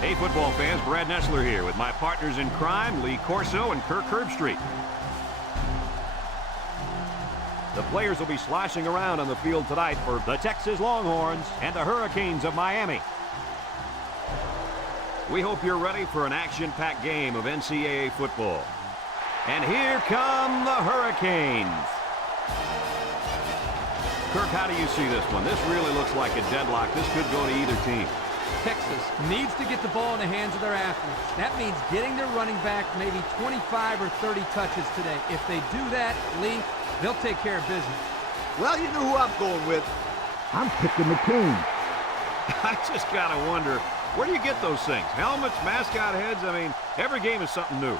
Hey, football fans, Brad Nessler here with my partners in crime, Lee Corso and Kirk Herbstreit. The players will be sloshing around on the field tonight for the Texas Longhorns and the Hurricanes of Miami. We hope you're ready for an action-packed game of NCAA football. And here come the Hurricanes. Kirk, how do you see this one? This really looks like a deadlock. This could go to either team. Texas needs to get the ball in the hands of their athletes. That means getting their running back maybe 25 or 30 touches today. If they do that, Lee, they'll take care of business. Well, you know who I'm going with. I'm picking the King. I just got to wonder, where do you get those things? Helmets, mascot heads? I mean, every game is something new.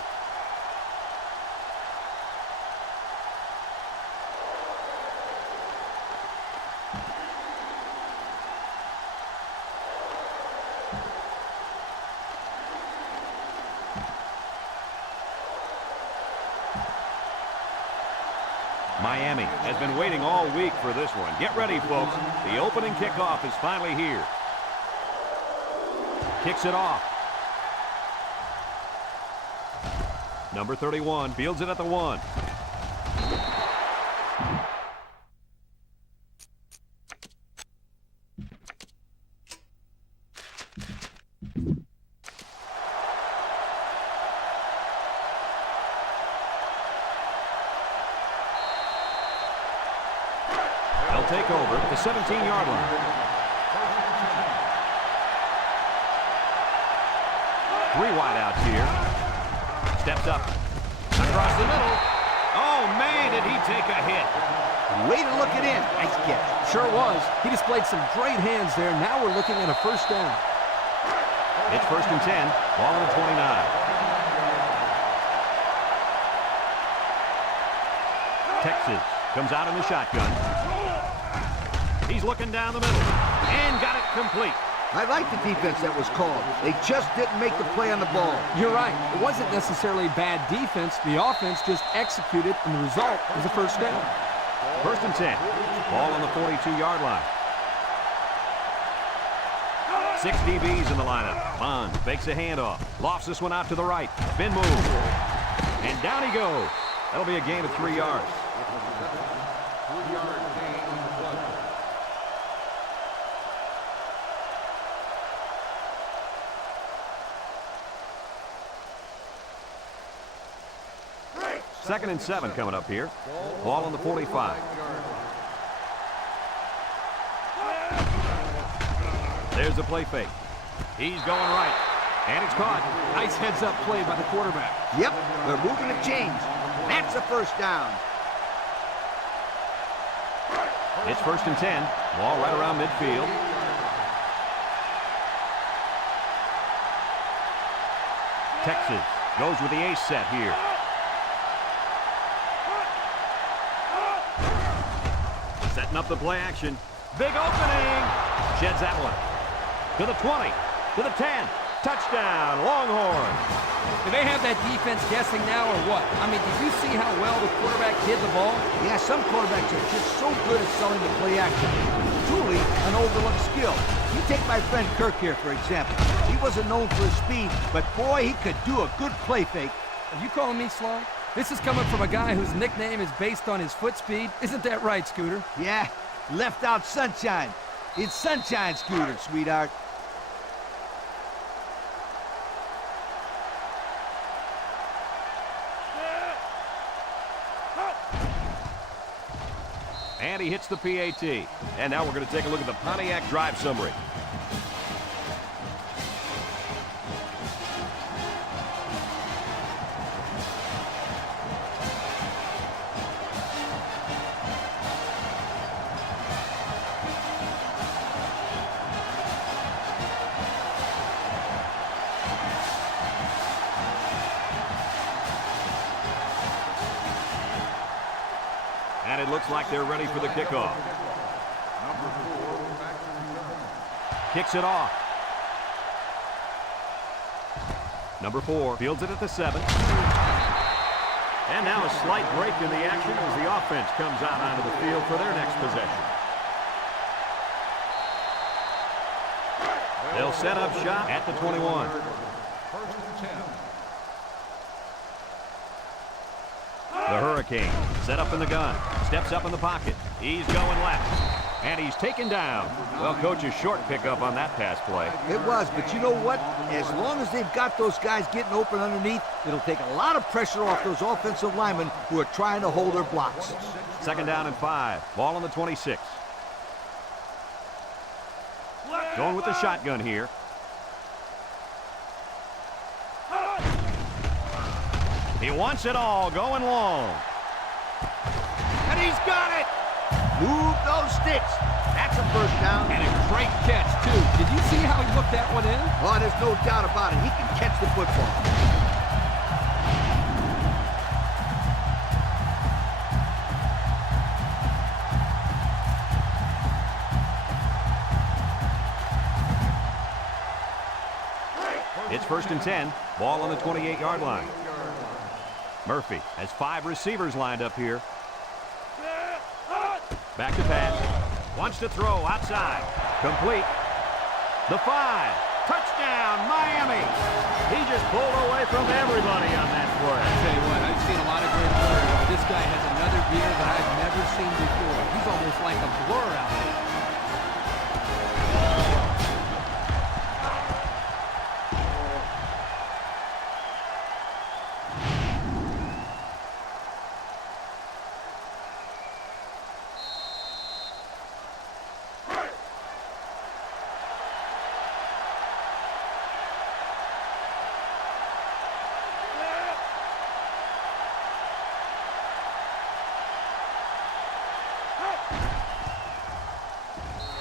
Miami has been waiting all week for this one. Get ready, folks. The opening kickoff is finally here. Kicks it off. Number 31 fields it at the 1. Take over at the 17-yard line. 3 wideouts here. Steps up. Across the middle. Oh, man, did he take a hit. Way to look it in. Nice catch. Sure was. He displayed some great hands there. Now we're looking at a first down. It's 1st and 10. Ball on the 29. Texas comes out in the shotgun. He's looking down the middle and got it complete. I like the defense that was called. They just didn't make the play on the ball. You're right. It wasn't necessarily bad defense. The offense just executed, and the result was a first down. 1st and 10. Ball on the 42-yard line. 6 DBs in the lineup. Bond fakes a handoff. Lofts this one out to the right. Spin move. And down he goes. That'll be a gain of 3 yards. Second and 7 coming up here. Ball on the 45. There's the play fake. He's going right. And it's caught. Nice heads-up play by the quarterback. Yep, they're moving the chains. That's a first down. It's 1st and 10. Ball right around midfield. Texas goes with the ace set here. Setting up the play action. Big opening. Sheds that one. To the 20. To the 10. Touchdown, Longhorns. Do they have that defense guessing now or what? I mean, did you see how well the quarterback hid the ball? Yeah, some quarterbacks are just so good at selling the play action. Truly an overlooked skill. You take my friend Kirk here, for example. He wasn't known for his speed, but boy, he could do a good play fake. Are you calling me slow? This is coming from a guy whose nickname is based on his foot speed. Isn't that right, Scooter? Yeah, left out sunshine. It's sunshine, Scooter, sweetheart. And he hits the PAT. And now we're going to take a look at the Pontiac drive summary. And it looks like they're ready for the kickoff. Kicks it off. Number 4 fields it at the 7. And now a slight break in the action as the offense comes out onto the field for their next possession. They'll set up shop at the 21. The Hurricane set up in the gun. Steps up in the pocket. He's going left. And he's taken down. Well, coach, a short pickup on that pass play. It was, but you know what? As long as they've got those guys getting open underneath, it'll take a lot of pressure off those offensive linemen who are trying to hold their blocks. 2nd down and 5. Ball on the 26. Going with the shotgun here. He wants it all, going long. And he's got it! Move those sticks. That's a first down. And a great catch, too. Did you see how he looked that one in? Oh, there's no doubt about it. He can catch the football. It's 1st and 10. Ball on the 28-yard line. Murphy has 5 receivers lined up here. Back to pass. Wants to throw outside. Complete. The 5. Touchdown, Miami. He just pulled away from everybody on that play. I'll tell you what, I've seen a lot of great players. This guy has another gear that I've never seen before. He's almost like a blur out there.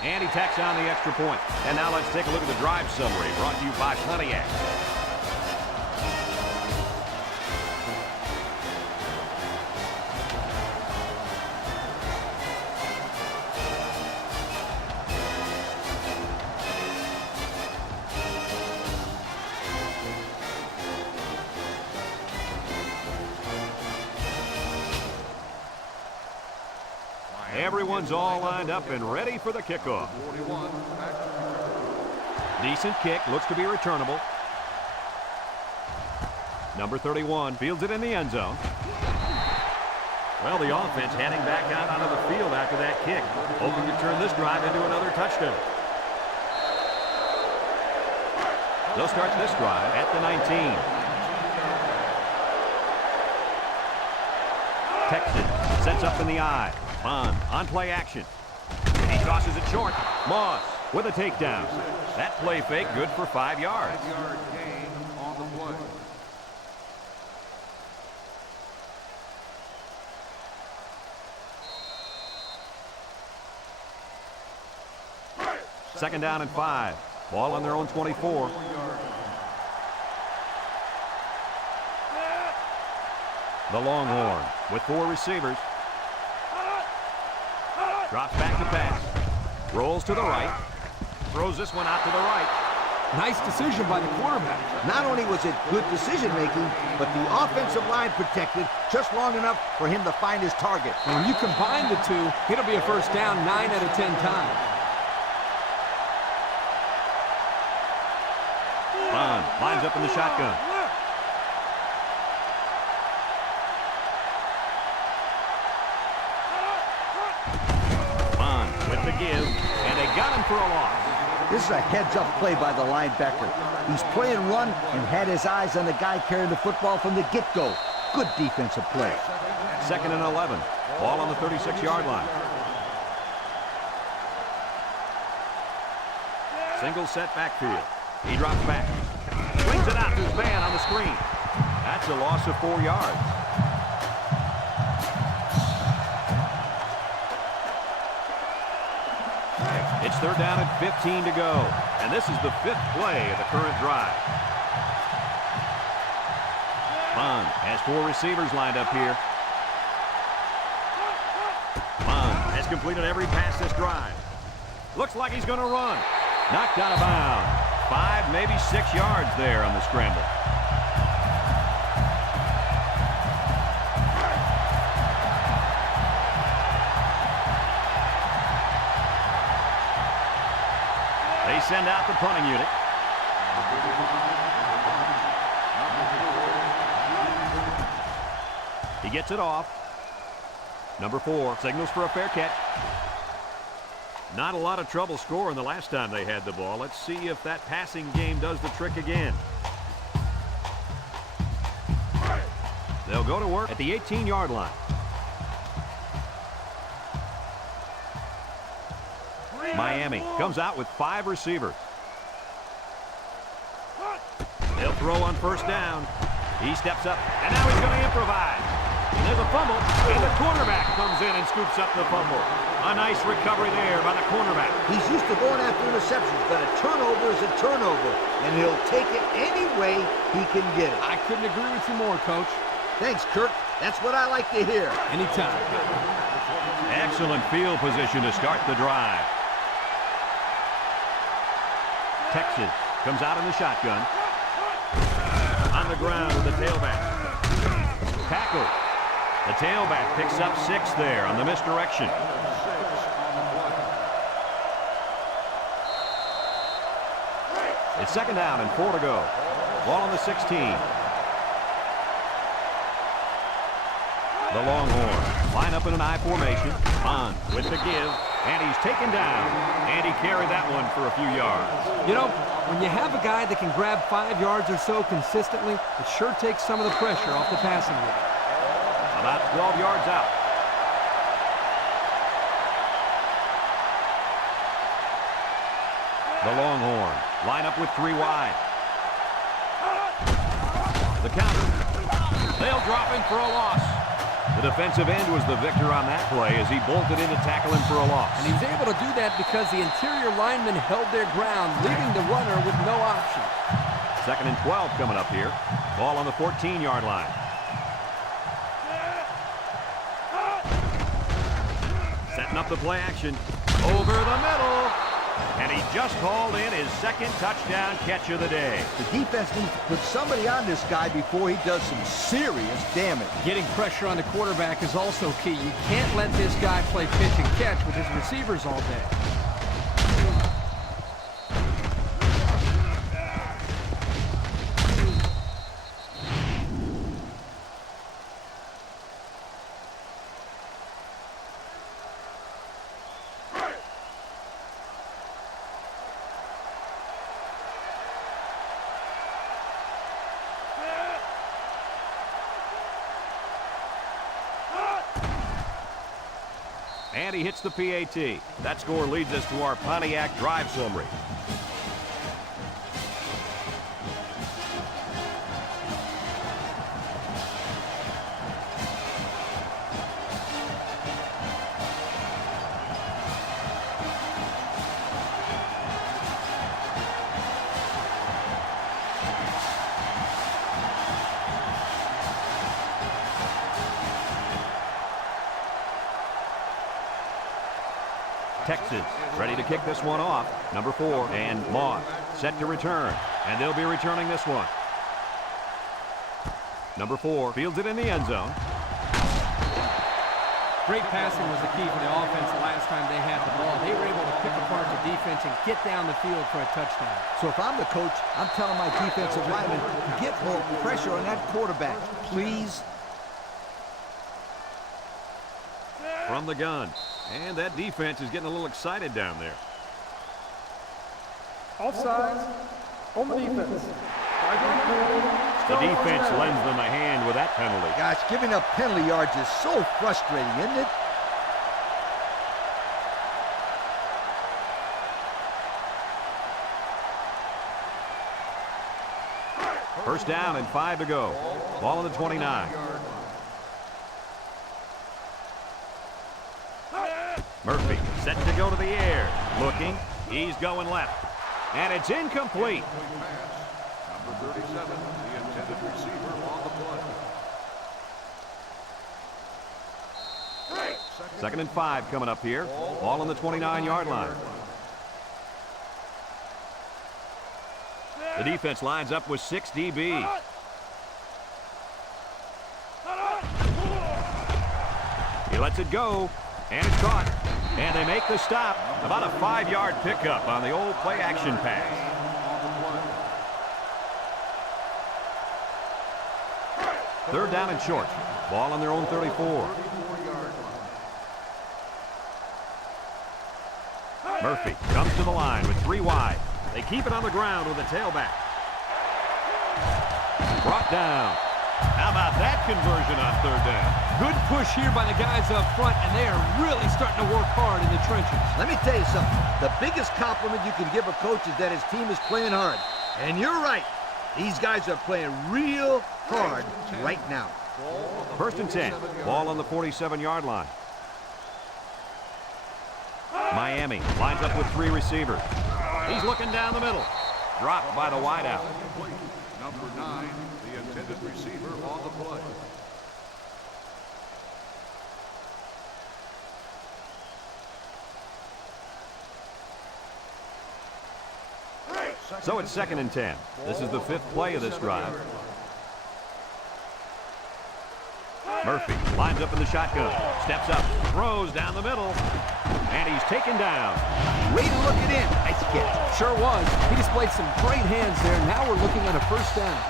And he tacks on the extra point. And now let's take a look at the drive summary brought to you by Pontiac. Everyone's all lined up and ready for the kickoff. Decent kick, looks to be returnable. Number 31 fields it in the end zone. Well, the offense heading back out onto the field after that kick, hoping to turn this drive into another touchdown. They'll start this drive at the 19. Texas sets up in the eye. On play action. He tosses it short. Moss with a takedown. That play fake good for 5 yards. 5-yard gain on the play. 2nd down and 5. Ball on their own 24. The Longhorn with 4 receivers. Drops back to pass. Rolls to the right. Throws this one out to the right. Nice decision by the quarterback. Not only was it good decision-making, but the offensive line protected just long enough for him to find his target. And when you combine the two, it'll be a first down 9 out of 10 times. Bond lines up in the shotgun. The give, and they got him for a loss. This is a heads-up play by the linebacker. He's playing run and had his eyes on the guy carrying the football from the get-go. Good defensive play. 2nd and 11. Ball on the 36-yard line. Single set backfield. He drops back. Swings it out to his man on the screen. That's a loss of 4 yards. It's 3rd down and 15 to go. And this is the 5th play of the current drive. Bond has 4 receivers lined up here. He's completed every pass this drive. Looks like he's going to run. Knocked out of bounds. 5, maybe 6 yards there on the scramble. They send out the punting unit. He gets it off. Number 4 signals for a fair catch. Not a lot of trouble scoring the last time they had the ball. Let's see if that passing game does the trick again. They'll go to work at the 18-yard line. Miami comes out with 5 receivers. They'll throw on first down. He steps up, and now he's going to improvise. There's a fumble, and the quarterback comes in and scoops up the fumble. A nice recovery there by the cornerback. He's used to going after interceptions, but a turnover is a turnover, and he'll take it any way he can get it. I couldn't agree with you more, Coach. Thanks, Kirk. That's what I like to hear. Anytime. Excellent field position to start the drive. Texas comes out in the shotgun. On the ground with the tailback. Tackle. The tailback picks up 6 there on the misdirection. It's second down and 4 to go. Ball on the 16. The Longhorns line up in an I formation. On with the give. And he's taken down. And he carried that one for a few yards. You know, when you have a guy that can grab 5 yards or so consistently, it sure takes some of the pressure off the passing game. About 12 yards out. The Longhorns line up with 3 wide. The counter. They'll drop him for a loss. The defensive end was the victor on that play as he bolted in to tackle him for a loss. And he was able to do that because the interior linemen held their ground, leaving the runner with no option. Second and 12 coming up here. Ball on the 14-yard line. Setting up the play action. Over the middle. And he just hauled in his second touchdown catch of the day. The defense needs to put somebody on this guy before he does some serious damage. Getting pressure on the quarterback is also key. You can't let this guy play pitch and catch with his receivers all day. And he hits the PAT. That score leads us to our Pontiac drive summary. Texas ready to kick this one off. Number 4 and Moss set to return. And they'll be returning this one. Number 4 fields it in the end zone. Great passing was the key for the offense the last time they had the ball. They were able to pick apart the defense and get down the field for a touchdown. So if I'm the coach, I'm telling my defensive linemen, get more pressure on that quarterback, please. From the gun. And that defense is getting a little excited down there. Offsides on the defense. The defense lends them a hand with that penalty. Gosh, giving up penalty yards is so frustrating, isn't it? First down and 5 to go. Ball on the 29. Murphy set to go to the air. Looking. He's going left. And it's incomplete. Number 37, the intended receiver on the play. 2nd and 5 coming up here. Ball on the 29-yard line. The defense lines up with 6 DBs. He lets it go, and it's caught. And they make the stop. About a 5-yard pickup on the old play-action pass. Third down and short. Ball on their own 34. Murphy comes to the line with 3 wide. They keep it on the ground with a tailback. Brought down. How about that conversion on 3rd down? Good push here by the guys up front, and they are really starting to work hard in the trenches. Let me tell you something. The biggest compliment you can give a coach is that his team is playing hard. And you're right. These guys are playing real hard right now. 1st and 10. Ball on the 47-yard line. Miami lines up with 3 receivers. He's looking down the middle. Dropped by the wideout. Number 9, the intended receiver on the play. So it's 2nd and 10. This is the 5th play of this drive. Murphy lines up in the shotgun. Steps up, throws down the middle, and he's taken down. Way to look it in. Nice catch. Sure was. He displayed some great hands there. Now we're looking at a 1st down.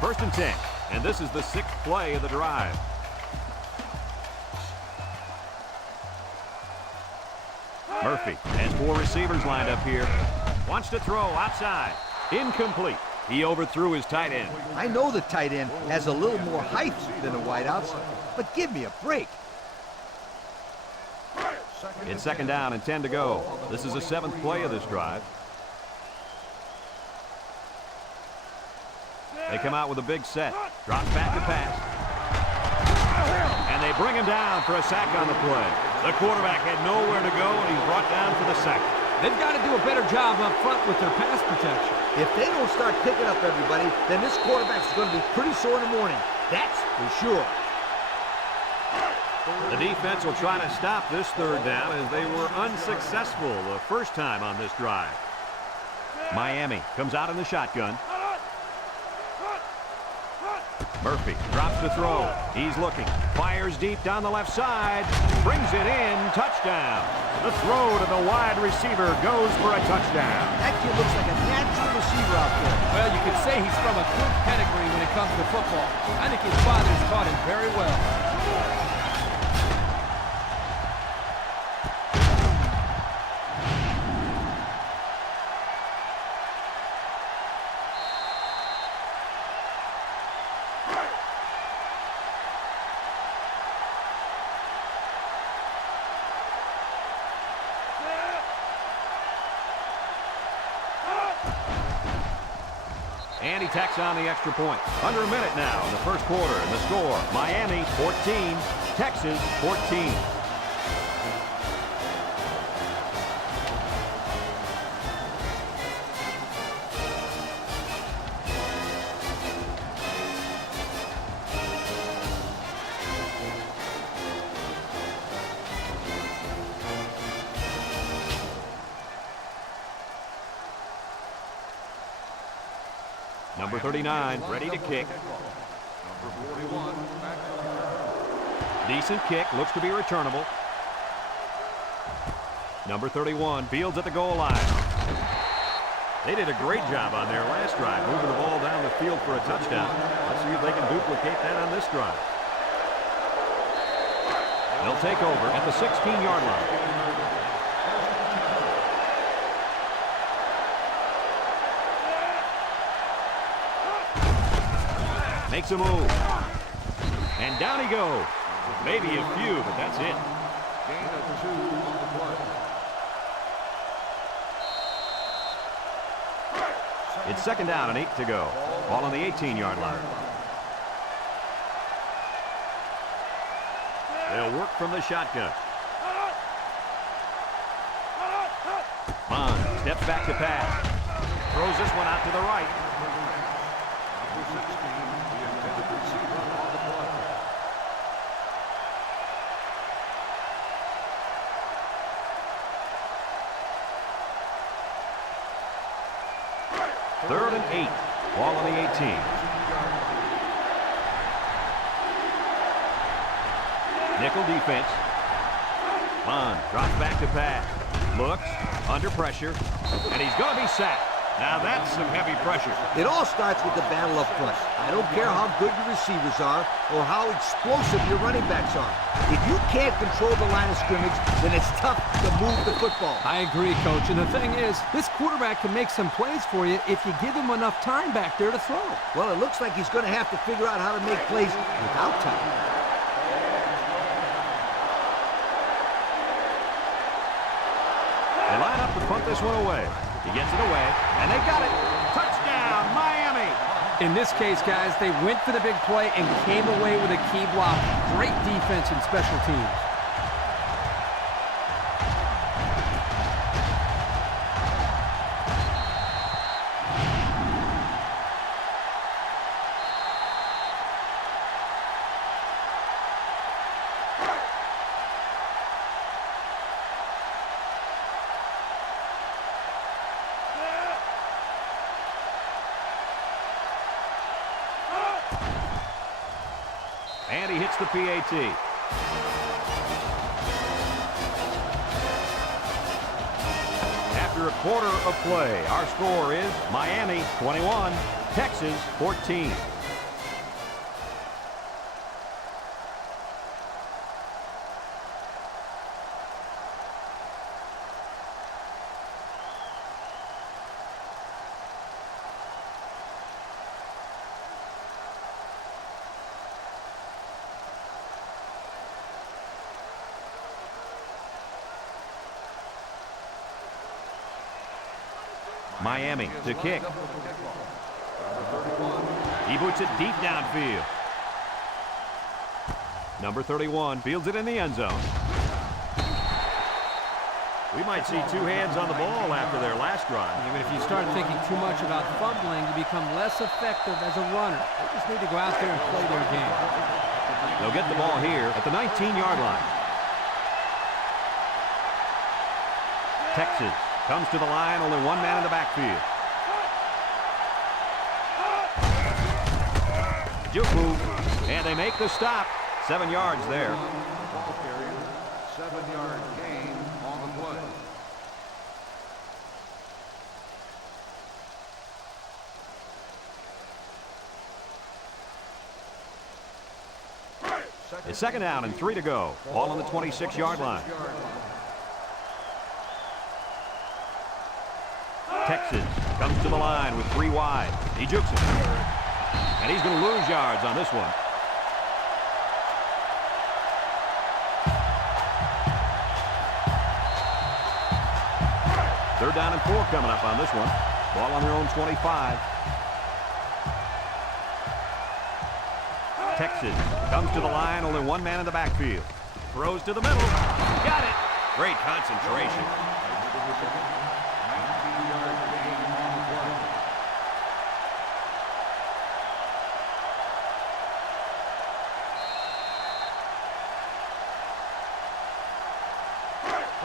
First and 10, and this is the 6th play of the drive. Murphy has 4 receivers lined up here. Wants to throw outside. Incomplete. He overthrew his tight end. I know the tight end has a little more height than the wideouts, but give me a break. It's 2nd down and 10 to go. This is the 7th play of this drive. They come out with a big set. Drops back to pass. And they bring him down for a sack on the play. The quarterback had nowhere to go, and he's brought down for the sack. They've got to do a better job up front with their pass protection. If they don't start picking up everybody, then this quarterback's going to be pretty sore in the morning. That's for sure. The defense will try to stop this 3rd down as they were unsuccessful the first time on this drive. Miami comes out in the shotgun. Murphy drops the throw. He's looking. Fires deep down the left side. Brings it in. Touchdown. The throw to the wide receiver goes for a touchdown. That kid looks like a natural receiver out there. Well, you could say he's from a good pedigree when it comes to football. I think his father's taught him very well. And he tacks on the extra point. Under a minute now in the 1st quarter. And the score, Miami 14, Texas 14. Number 39, ready to kick. Number 41, back. Decent kick, looks to be returnable. Number 31, fields at the goal line. They did a great job on their last drive, moving the ball down the field for a touchdown. Let's see if they can duplicate that on this drive. They'll take over at the 16-yard line. Makes a move. And down he goes. Maybe a few, but that's it. Gain of 2 on the play. It's 2nd down and 8 to go. Ball on the 18-yard line. They'll work from the shotgun. Bond steps back to pass. Throws this one out to the right. Number 16, the intended receiver on the play. Third and 8. Ball on the 18. Nickel defense. Bond drops back to pass. Looks, under pressure, and he's going to be sacked. Now that's some heavy pressure. It all starts with the battle up front. I don't care how good your receivers are or how explosive your running backs are. If you can't control the line of scrimmage, then it's tough to move the football. I agree, Coach. And the thing is, this quarterback can make some plays for you if you give him enough time back there to throw. Well, it looks like he's going to have to figure out how to make plays without time. They line up to punt this one away. He gets it away, and they got it. Touchdown, Miami. In this case, guys, they went for the big play and came away with a key block. Great defense and special teams. And he hits the PAT. After a quarter of play, our score is Miami 21, Texas 14. Miami to kick. He boots it deep downfield. Number 31 fields it in the end zone. We might see two hands on the ball after their last drive. Even if you start thinking too much about fumbling, you become less effective as a runner. They just need to go out there and play their game. They'll get the ball here at the 19-yard line. Texas comes to the line, only one man in the backfield. Juku, and they make the stop. 7 yards there. Ball carrier, 7-yard gain on the play. It's second down and 3 to go. Ball on the 26-yard line. Texas comes to the line with 3 wide. He jukes it. And he's going to lose yards on this one. Third down and 4 coming up on this one. Ball on their own 25. Texas comes to the line, only one man in the backfield. Throws to the middle. Got it. Great concentration. 19-yard gain on the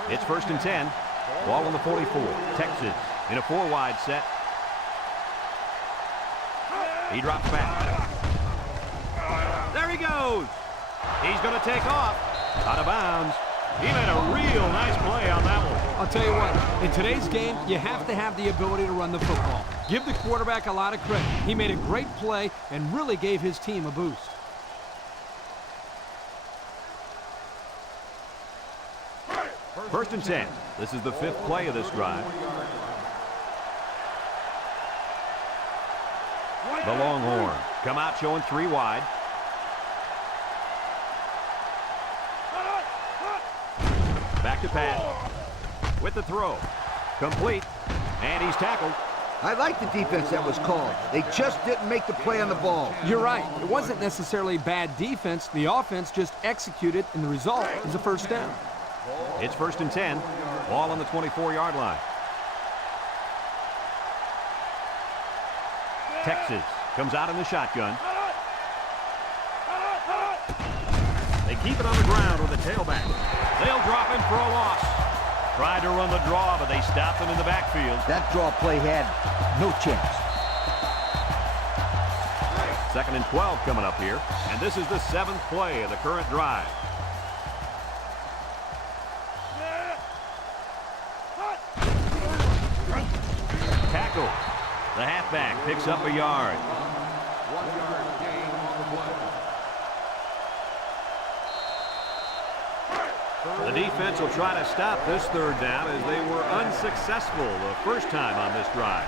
play. It's first and 10. Ball on the 44. Texas in a 4-wide set. He drops back. There he goes. He's going to take off. Out of bounds. He made a real nice play on that one. I'll tell you what, in today's game, you have to have the ability to run the football. Give the quarterback a lot of credit. He made a great play and really gave his team a boost. First and 10. This is the 5th play of this drive. The Longhorns come out showing 3 wide. Back to pass. With the throw. Complete. And he's tackled. I like the defense that was called. They just didn't make the play on the ball. You're right. It wasn't necessarily bad defense. The offense just executed, and the result is a first down. It's first and 10. Ball on the 24-yard line. Texas comes out in the shotgun. They keep it on the ground with the tailback. They'll drop him for a loss. Tried to run the draw, but they stopped him in the backfield. That draw play had no chance. 2nd and 12 coming up here. And this is the 7th play of the current drive. Tackle. The halfback picks up a yard. 1 yard gain on the play. The defense will try to stop this 3rd down as they were unsuccessful the first time on this drive.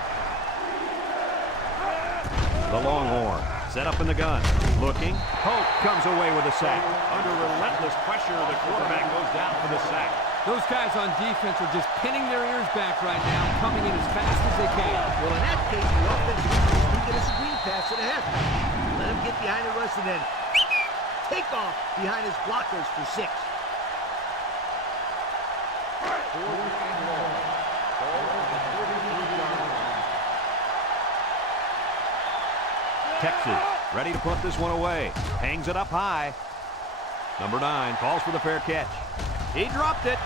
The Longhorn set up in the gun. Looking. Hope comes away with a sack. Under relentless pressure, the quarterback goes down for the sack. Those guys on defense are just pinning their ears back right now, coming in as fast as they can. Well, in that case, the offense will get a screen pass to the halfback. Let him get behind the rush and then take off behind his blockers for 6. 4th and long. Ball on the 43-yard line. Texas ready to put this one away. Hangs it up high. Number 9 calls for the fair catch. He dropped it.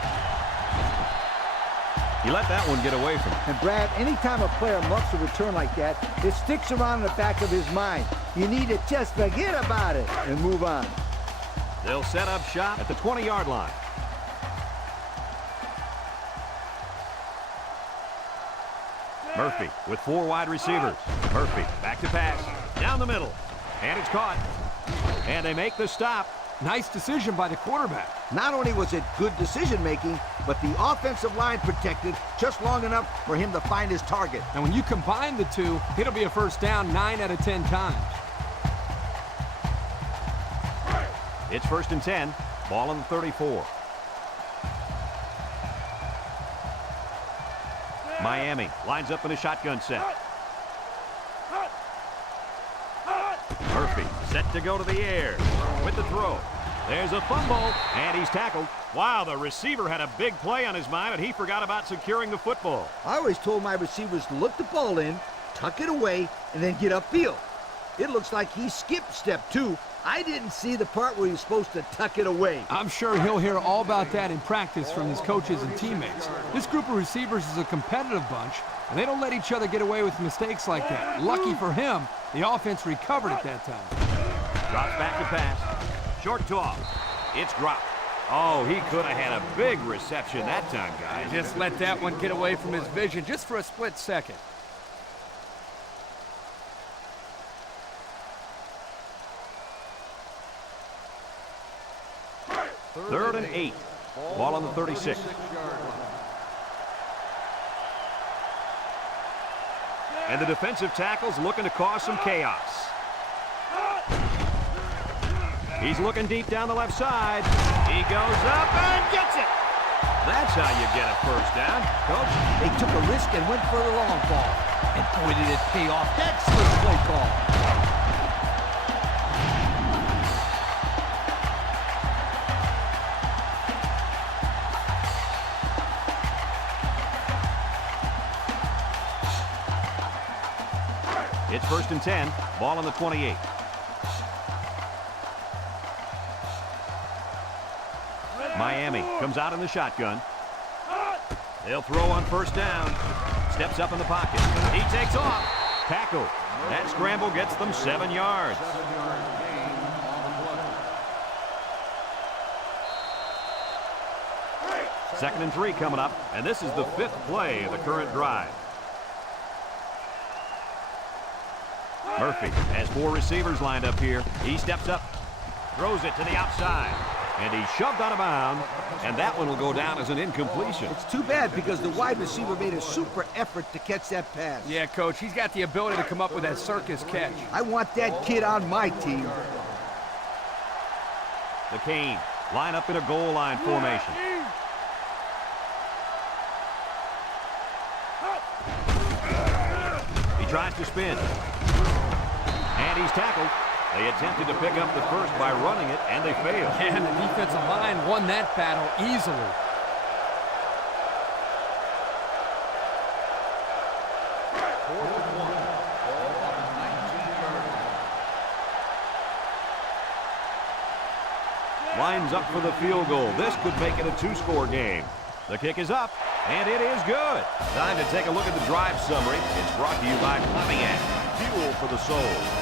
He let that one get away from him. And Brad, anytime a player muffs a return like that, it sticks around in the back of his mind. You need to just forget about it and move on. They'll set up shop at the 20-yard line. Murphy with 4 wide receivers. Murphy back to pass. Down the middle. And it's caught. And they make the stop. Nice decision by the quarterback. Not only was it good decision-making, but the offensive line protected just long enough for him to find his target. And when you combine the two, it'll be a first down 9 out of 10 times. It's 1st and 10. Ball on the 34. Miami lines up in a shotgun set. Murphy set to go to the air with the throw. There's a fumble, and he's tackled. Wow, the receiver had a big play on his mind, and he forgot about securing the football. I always told my receivers to look the ball in, tuck it away, and then get upfield. It looks like he skipped step 2. I didn't see the part where he was supposed to tuck it away. I'm sure he'll hear all about that in practice from his coaches and teammates. This group of receivers is a competitive bunch, and they don't let each other get away with mistakes like that. Lucky for him, the offense recovered at that time. Drops back to pass. Short toss. It's dropped. Oh, he could have had a big reception that time, guys. Just let that one get away from his vision just for a split second. 3rd and 8. Ball on the 36. And the defensive tackle's looking to cause some chaos. He's looking deep down the left side. He goes up and gets it. That's how you get a first down. Coach, they took a risk and went for the long ball. And boy, did it pay off. Excellent play call. It's 1st and 10. Ball on the 28. Miami comes out in the shotgun. They'll throw on 1st down. Steps up in the pocket. He takes off. Tackle. That scramble gets them 7 yards. 7-yard gain on the play. 2nd and 3 coming up, and this is the 5th play of the current drive. Murphy has 4 receivers lined up here. He steps up, throws it to the outside, and he's shoved out of bounds, and that one will go down as an incompletion. It's too bad because the wide receiver made a super effort to catch that pass. Yeah, Coach, he's got the ability to come up with that circus catch. I want that kid on my team. The Canes line up in a goal line formation. He tries to spin. And he's tackled. They attempted to pick up the first by running it, and they failed. And the defensive line won that battle easily. lines up for the field goal. This could make it a two-score game. The kick is up, and it is good. Time to take a look at the drive summary. It's brought to you by Pontiac, fuel for the soul.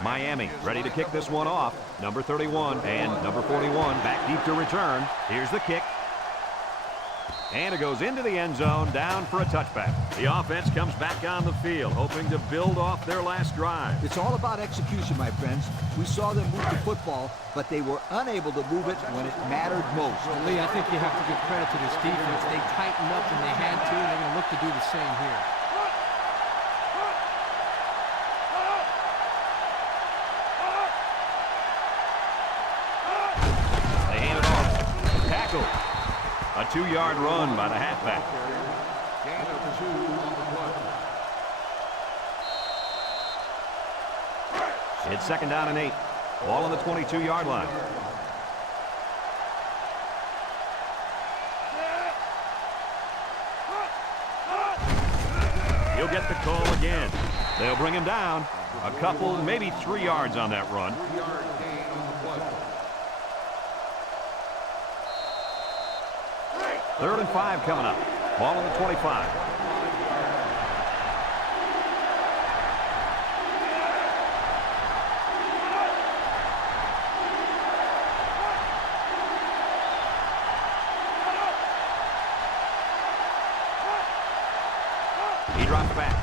Miami ready to kick this one off. Number 31 and number 41 back deep to return. Here's the kick. And it goes into the end zone, down for a touchback. The offense comes back on the field, hoping to build off their last drive. It's all about execution, my friends. We saw them move the football, but they were unable to move it when it mattered most. Well, Lee, I think you have to give credit to this defense. They tightened up when they had to, and they're going to look to do the same here. A 2-yard run by the halfback. Gain of 2 on the play. It's 2nd down and 8. Ball on the 22-yard line. He'll get the call again. They'll bring him down. A couple, maybe 3 yards on that run. 3-yard gain on the play. 3rd and 5 coming up. Ball on the 25. He drops back.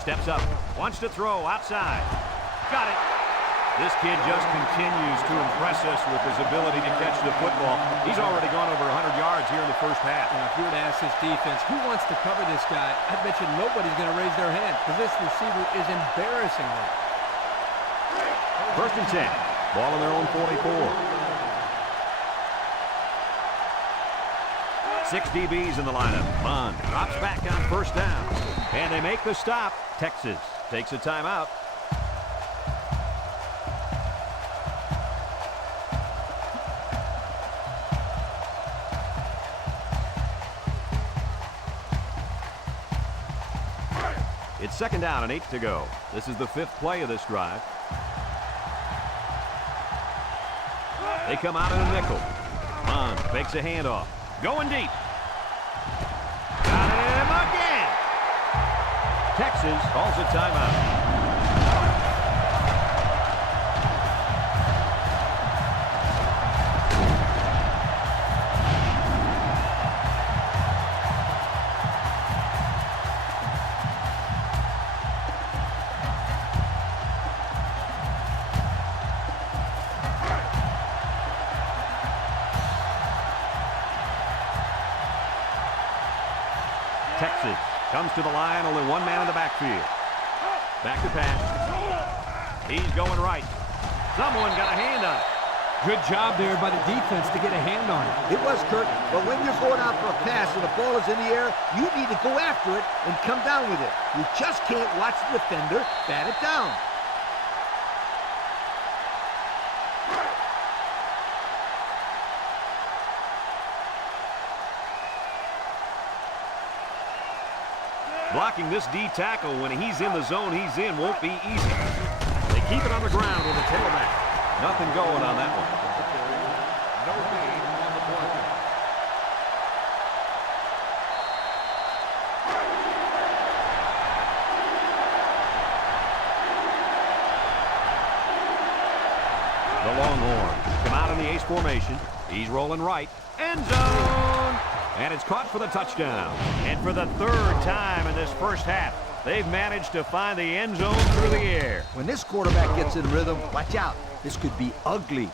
Steps up. Wants to throw outside. Got it. This kid just continues to impress us with his ability to catch the football. He's already gone over 100 yards here in the first half. Now, if you were to ask this defense, who wants to cover this guy, I bet you nobody's going to raise their hand because this receiver is embarrassing them. 1st and 10. Ball on their own 44. 6 DBs in the lineup. Bond drops back on 1st down. And they make the stop. Texas takes a timeout. It's 2nd down and 8 to go. This is the 5th play of this drive. They come out in a nickel. Bond fakes a handoff. Going deep. Got him again. Texas calls a timeout. Texas comes to the line, only one man in the backfield. Back to pass. He's going right. Someone got a hand on it. Good job there by the defense to get a hand on it. It was, Kurt, but when you're going out for a pass and the ball is in the air, you need to go after it and come down with it. You just can't watch the defender bat it down. Blocking this D tackle when he's in the zone he's in won't be easy. They keep it on the ground with a tailback. Nothing going on that one. No gain on the play. The Longhorns come out in the ace formation. He's rolling right. End zone! And it's caught for the touchdown. And for the 3rd time in this first half, they've managed to find the end zone through the air. When this quarterback gets in rhythm, watch out. This could be ugly.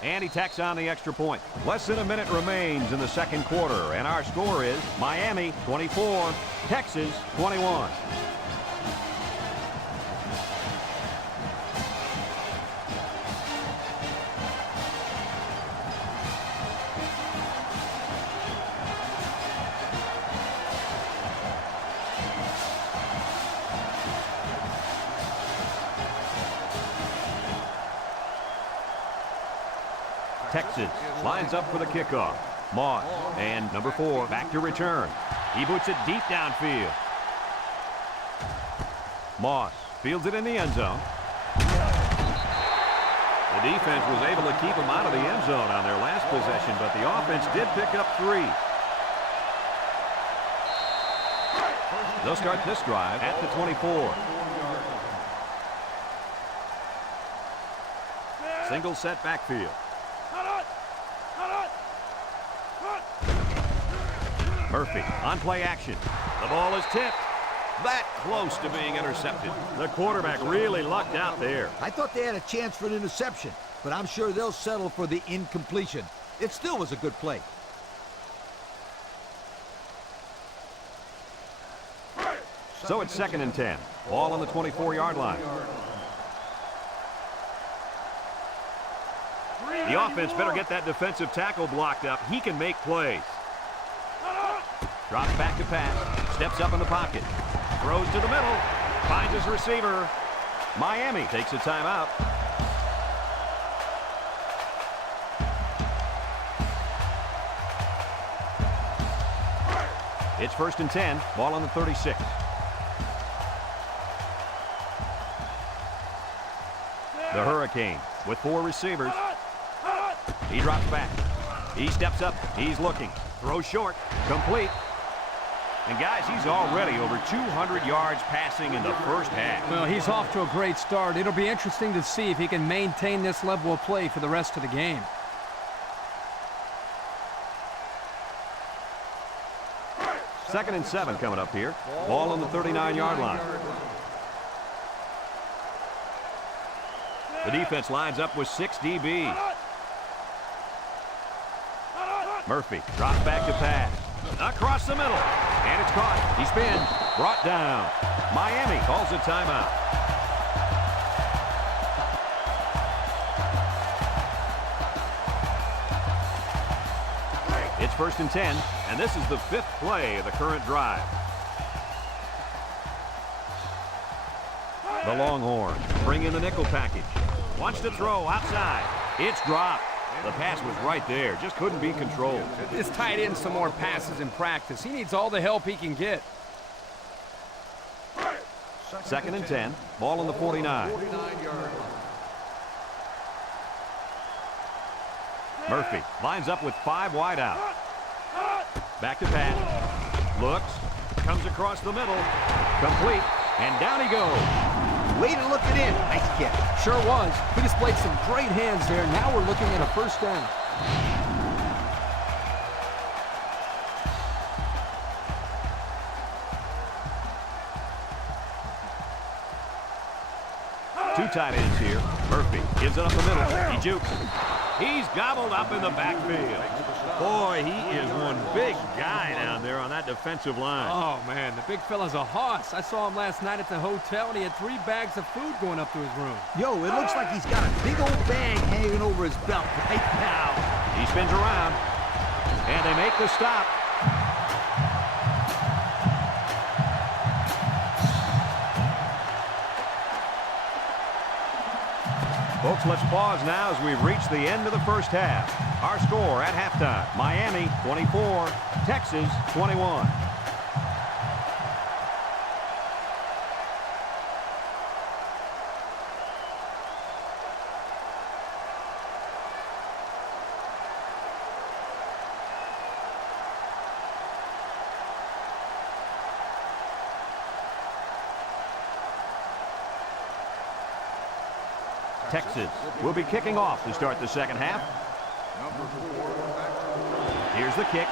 And he tacks on the extra point. Less than a minute remains in the second quarter, and our score is Miami 24, Texas 21. Texas lines up for the kickoff. Moss and number 4 back to return. He boots it deep downfield. Moss fields it in the end zone. The defense was able to keep him out of the end zone on their last possession, but the offense did pick up 3. They'll start this drive at the 24. Single set backfield. Murphy on play action. The ball is tipped. That close to being intercepted. The quarterback really lucked out there. I thought they had a chance for an interception, but I'm sure they'll settle for the incompletion. It still was a good play. So it's 2nd and 10. Ball on the 24-yard line. The offense better get that defensive tackle blocked up. He can make plays. Drops back to pass. Steps up in the pocket. Throws to the middle. Finds his receiver. Miami takes a timeout. It's 1st and 10. Ball on the 36. The Hurricanes with 4 receivers. He drops back. He steps up. He's looking. Throws short. Complete. And guys, he's already over 200 yards passing in the first half. Well, he's off to a great start. It'll be interesting to see if he can maintain this level of play for the rest of the game. Second and 7 coming up here. Ball on the 39-yard line. The defense lines up with 6 DBs. Murphy drops back to pass. Across the middle. And it's caught. He spins. Brought down. Miami calls a timeout. It's 1st and 10, and this is the 5th play of the current drive. The Longhorns bring in the nickel package. Wants to throw outside. It's dropped. The pass was right there. Just couldn't be controlled. This tight end some more passes in practice. He needs all the help he can get. 2nd and 10. Ball on the 49. Murphy lines up with 5 wide out. Back to pass. Looks. Comes across the middle. Complete. And down he goes. Way to look it in. Nice catch. Sure was. He displayed some great hands there. Now we're looking at a 1st down. Two tight ends here. Murphy gives it up the middle. He jukes. He's gobbled up in the backfield. Boy, he is one big guy down there on that defensive line. Oh, man, the big fella's a hoss. I saw him last night at the hotel, and he had 3 bags of food going up to his room. Yo, it looks like he's got a big old bag hanging over his belt right now. He spins around, and they make the stop. Folks, let's pause now as we've reached the end of the first half. Our score at halftime, Miami 24, Texas 21. Texas will be kicking off to start the second half. Here's the kick.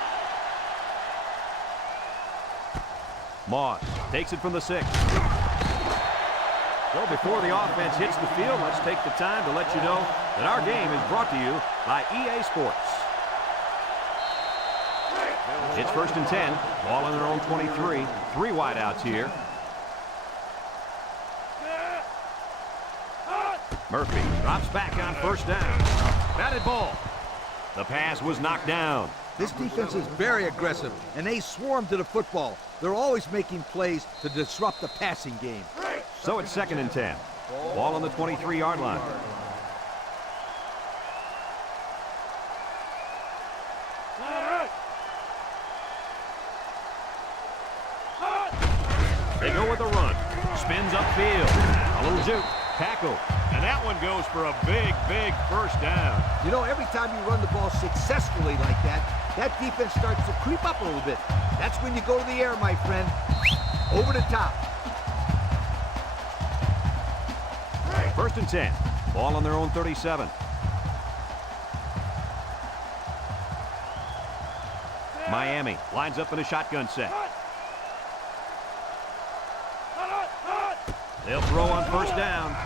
Moss takes it from the 6. So before the offense hits the field, let's take the time to let you know that our game is brought to you by EA Sports. It's 1st and 10. Ball on their own 23. 3 wideouts here. Murphy drops back on 1st down. Batted ball. The pass was knocked down. This defense is very aggressive, and they swarm to the football. They're always making plays to disrupt the passing game. So it's 2nd and 10. Ball on the 23-yard line. They go with a run. Spins upfield. A little juke. Tackle. And that one goes for a big, big 1st down. You know, every time you run the ball successfully like that, that defense starts to creep up a little bit. That's when you go to the air, my friend. Over the top. 1st and 10. Ball on their own 37. Miami lines up in a shotgun set. They'll throw on 1st down.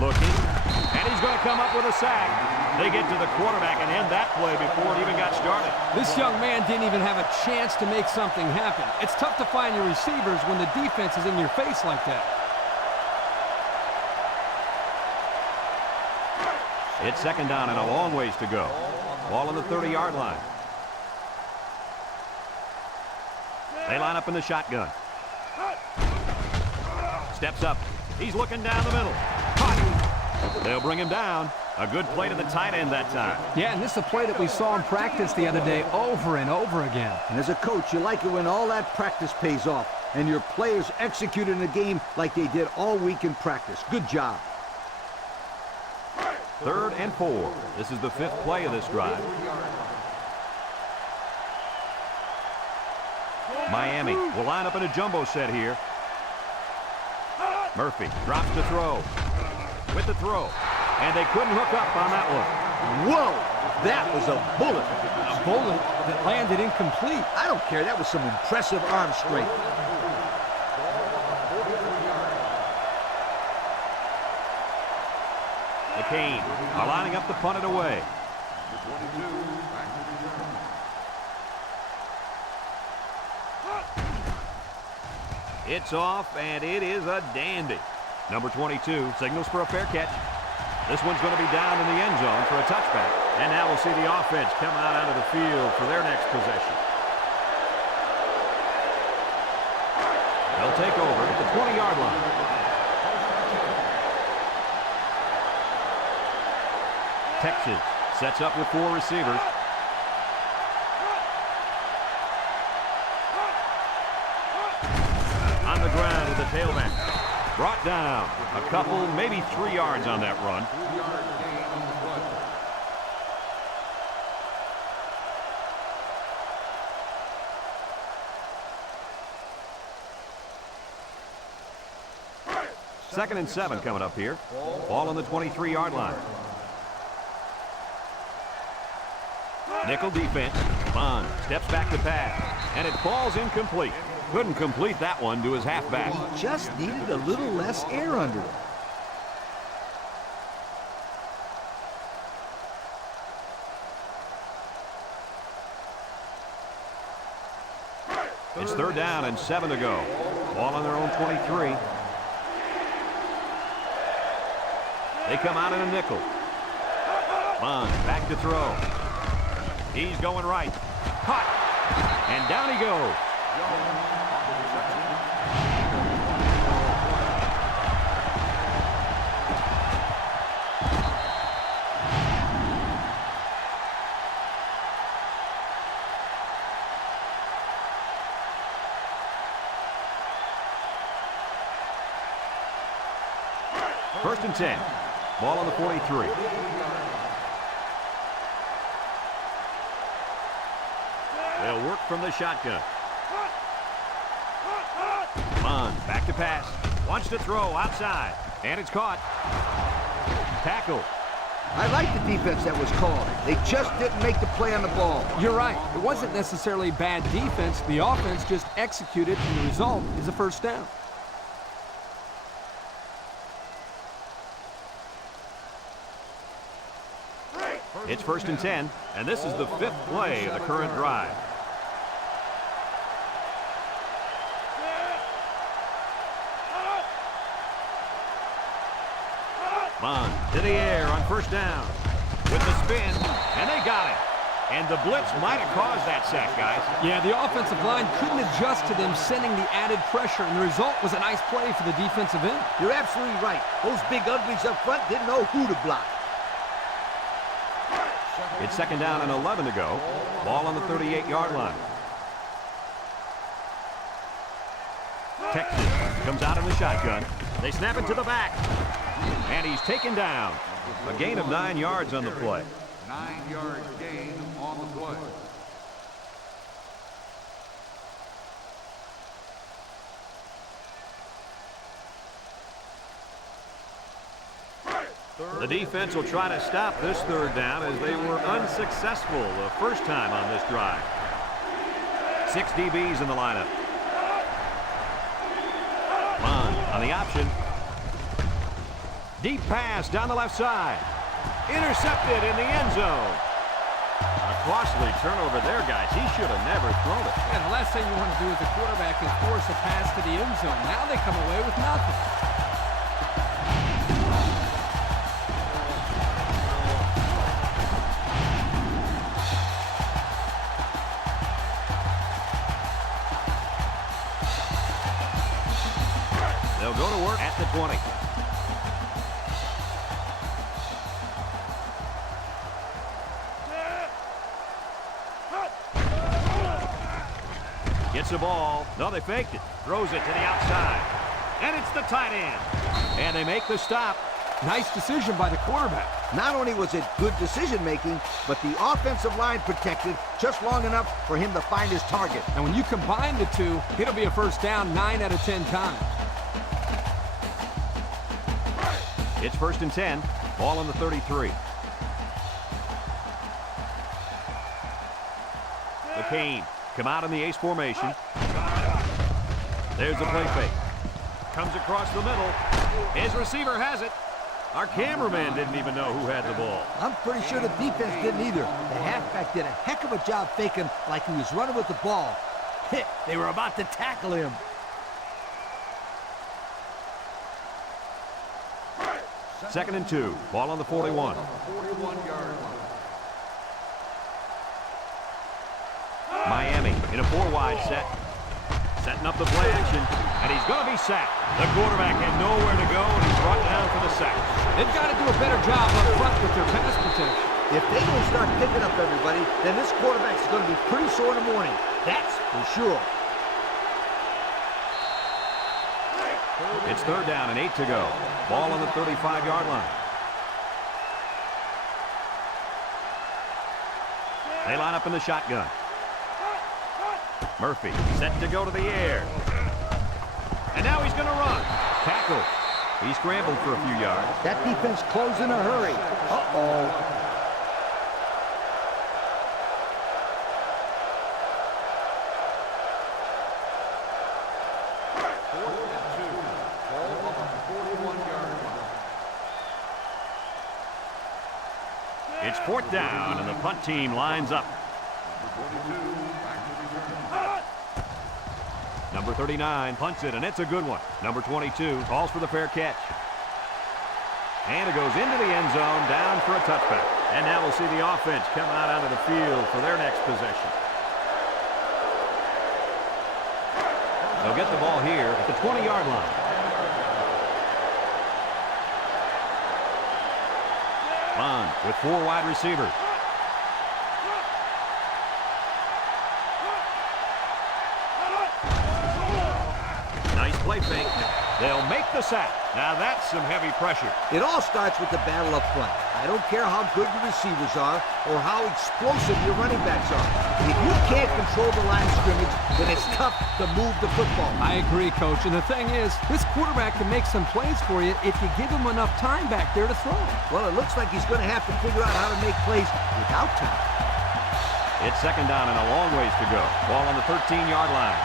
Looking. And he's going to come up with a sack. They get to the quarterback and end that play before it even got started. This young man didn't even have a chance to make something happen. It's tough to find your receivers when the defense is in your face like that. It's 2nd down and a long ways to go. Ball on the 30-yard line. They line up in the shotgun. Steps up. He's looking down the middle. Caught. They'll bring him down. A good play to the tight end that time. Yeah, and this is a play that we saw in practice the other day over and over again. And as a coach, you like it when all that practice pays off and your players execute in the game like they did all week in practice. Good job. 3rd and 4. This is the 5th play of this drive. Miami will line up in a jumbo set here. Murphy drops to throw. With the throw. And they couldn't hook up on that one. Whoa! That was a bullet. A bullet that landed incomplete. I don't care. That was some impressive arm strength. The Canes are lining up to punt it away. It's off, and it is a dandy. Number 22 signals for a fair catch. This one's going to be down in the end zone for a touchback. And now we'll see the offense come out onto the field for their next possession. They'll take over at the 20-yard line. Texas sets up with 4 receivers. On the ground with the tailback. Brought down. A couple, maybe 3 yards on that run. Second and 7 coming up here. Ball on the 23-yard line. Nickel defense. Bond steps back to pass. And it falls incomplete. Couldn't complete that one to his halfback. Just needed a little less air under it. It's 3rd down and 7 to go. Ball on their own 23. They come out in a nickel. Bond back to throw. He's going right. Caught. And down he goes. First and 10. Ball on the 43. They'll work from the shotgun. Bond back to pass. Wants to throw outside. And it's caught. Tackle. I like the defense that was called. They just didn't make the play on the ball. You're right. It wasn't necessarily bad defense. The offense just executed, and the result is a first down. It's 1st and 10, and this is the 5th play of the current drive. Bond to the air on 1st down. With the spin, and they got it. And the blitz might have caused that sack, guys. Yeah, the offensive line couldn't adjust to them sending the added pressure, and the result was a nice play for the defensive end. You're absolutely right. Those big uglies up front didn't know who to block. It's 2nd down and 11 to go. Ball on the 38-yard line. Texas comes out in the shotgun. They snap it to the back. And he's taken down. A gain of 9 yards on the play. 9-yard gain on the play. The defense will try to stop this 3rd down as they were unsuccessful the first time on this drive. 6 DBs in the lineup. Bond on the option. Deep pass down the left side. Intercepted in the end zone. A costly turnover there, guys. He should have never thrown it. Yeah, the last thing you want to do as a quarterback is force a pass to the end zone. Now they come away with nothing. They'll go to work at the 20. Gets the ball. No, they faked it. Throws it to the outside. And it's the tight end. And they make the stop. Nice decision by the quarterback. Not only was it good decision-making, but the offensive line protected just long enough for him to find his target. And when you combine the two, it'll be a 1st down 9 out of 10 times. It's 1st and 10. Ball on the 33. McCain come out in the ace formation. There's the play fake. Comes across the middle. His receiver has it. Our cameraman didn't even know who had the ball. I'm pretty sure the defense didn't either. The halfback did a heck of a job faking like he was running with the ball. They were about to tackle him. 2nd and 2. Ball on the 41. 41-yard line. Miami in a 4-wide set. Setting up the play action. And he's going to be sacked. The quarterback had nowhere to go, and he's brought down for the sack. They've got to do a better job up front with their pass protection. If they don't start picking up everybody, then this quarterback's going to be pretty sore in the morning. That's for sure. It's 3rd down and 8 to go. Ball on the 35-yard line. They line up in the shotgun. Murphy set to go to the air. And now he's going to run. Tackle. He scrambled for a few yards. That defense closed in a hurry. Uh-oh. It's 4th down, and the punt team lines up. Number 39 punts it, and it's a good one. Number 22 calls for the fair catch. And it goes into the end zone, down for a touchback. And now we'll see the offense come out onto the field for their next possession. They'll get the ball here at the 20-yard line. Bond with 4 wide receivers. Nice play fake. They'll make the sack. Now that's some heavy pressure. It all starts with the battle up front. I don't care how good your receivers are or how explosive your running backs are. If you can't control the line of scrimmage, then it's tough to move the football. I agree, Coach. And the thing is, this quarterback can make some plays for you if you give him enough time back there to throw. Well, it looks like he's going to have to figure out how to make plays without time. It's 2nd down and a long ways to go. Ball on the 13-yard line.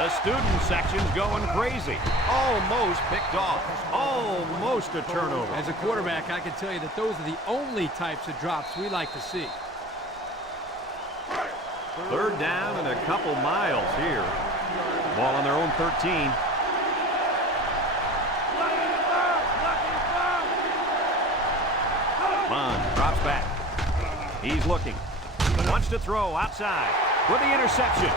The student section's going crazy. Almost picked off. Almost a turnover. As a quarterback, I can tell you that those are the only types of drops we like to see. Third down and a couple miles here. Ball on their own 13. Bond drops back. He's looking. Wants to throw outside with the interception.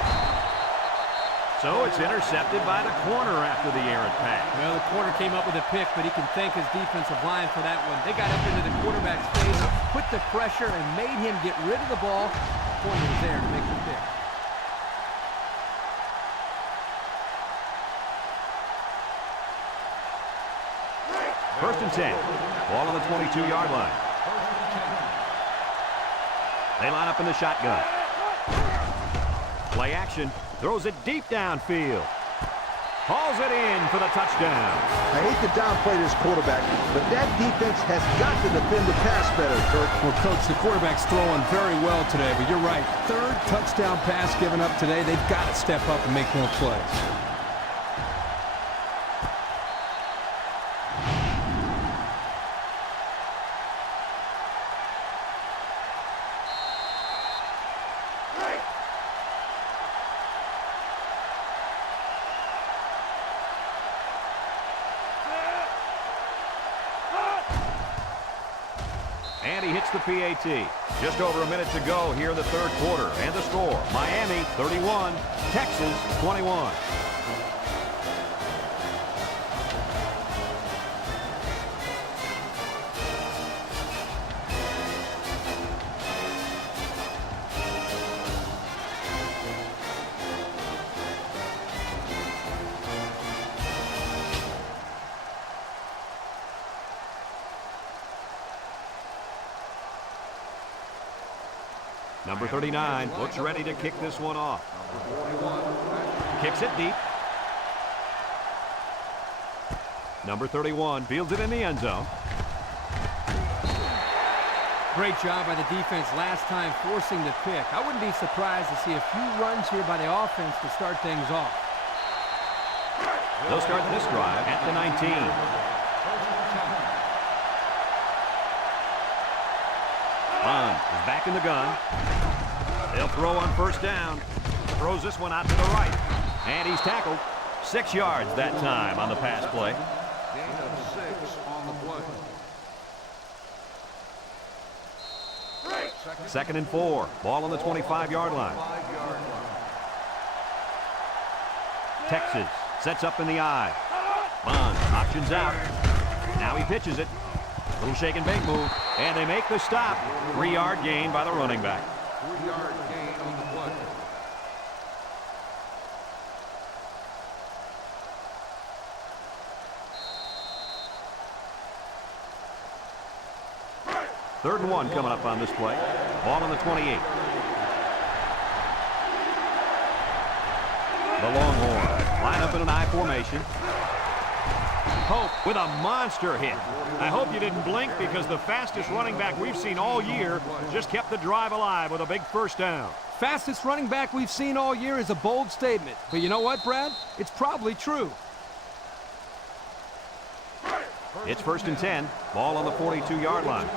So it's intercepted by the corner after the errant pass. Well, the corner came up with a pick, but he can thank his defensive line for that one. They got up into the quarterback's face, put the pressure, and made him get rid of the ball. The corner was there to make the pick. First and 10. Ball on the 22-yard line. They line up in the shotgun. Play action. Throws it deep downfield. Hauls it in for the touchdown. I hate to downplay this quarterback, but that defense has got to defend the pass better, Kirk. Well, Coach, the quarterback's throwing very well today, but you're right. Third touchdown pass given up today. They've got to step up and make more plays. And he hits the PAT. Just over a minute to go here in the third quarter. And the score, Miami 31, Texas 21. Number 39 looks ready to kick this one off. Kicks it deep. Number 31 fields it in the end zone. Great job by the defense last time forcing the pick. I wouldn't be surprised to see a few runs here by the offense to start things off. They'll start this drive at the 19. Bond is back in the gun. They'll throw on first down. Throws this one out to the right. And he's tackled. 6 yards that time on the pass play. Gain of 6 on the play. Second and 4. Ball on the 25-yard line. Texas sets up in the I. Bond options out. Now he pitches it. Little shake and bake move. And they make the stop. 3-yard gain by the running back. 3-yard gain on the play. Third and 1 coming up on this play. Ball on the 28. The Longhorns line up in an I formation. Hope with a monster hit. I hope you didn't blink because the fastest running back we've seen all year just kept the drive alive with a big first down. Fastest running back we've seen all year is a bold statement. But you know what, Brad? It's probably true. It's first and 10. Ball on the 42-yard line.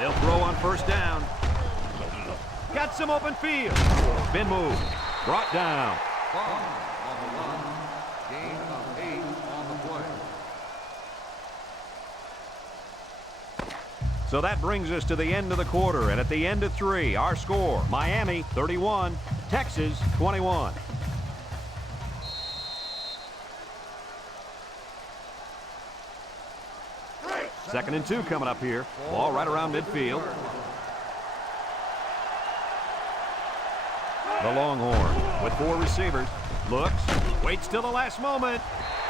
They'll throw on first down. Got some open field. Been moved. Brought down. Bond on the run. Gain of 8 on the play. So that brings us to the end of the quarter, and at the end of 3, our score, Miami 31, Texas 21. Second and 2 coming up here. Ball right around midfield. The Longhorn with 4 receivers. Looks, waits till the last moment.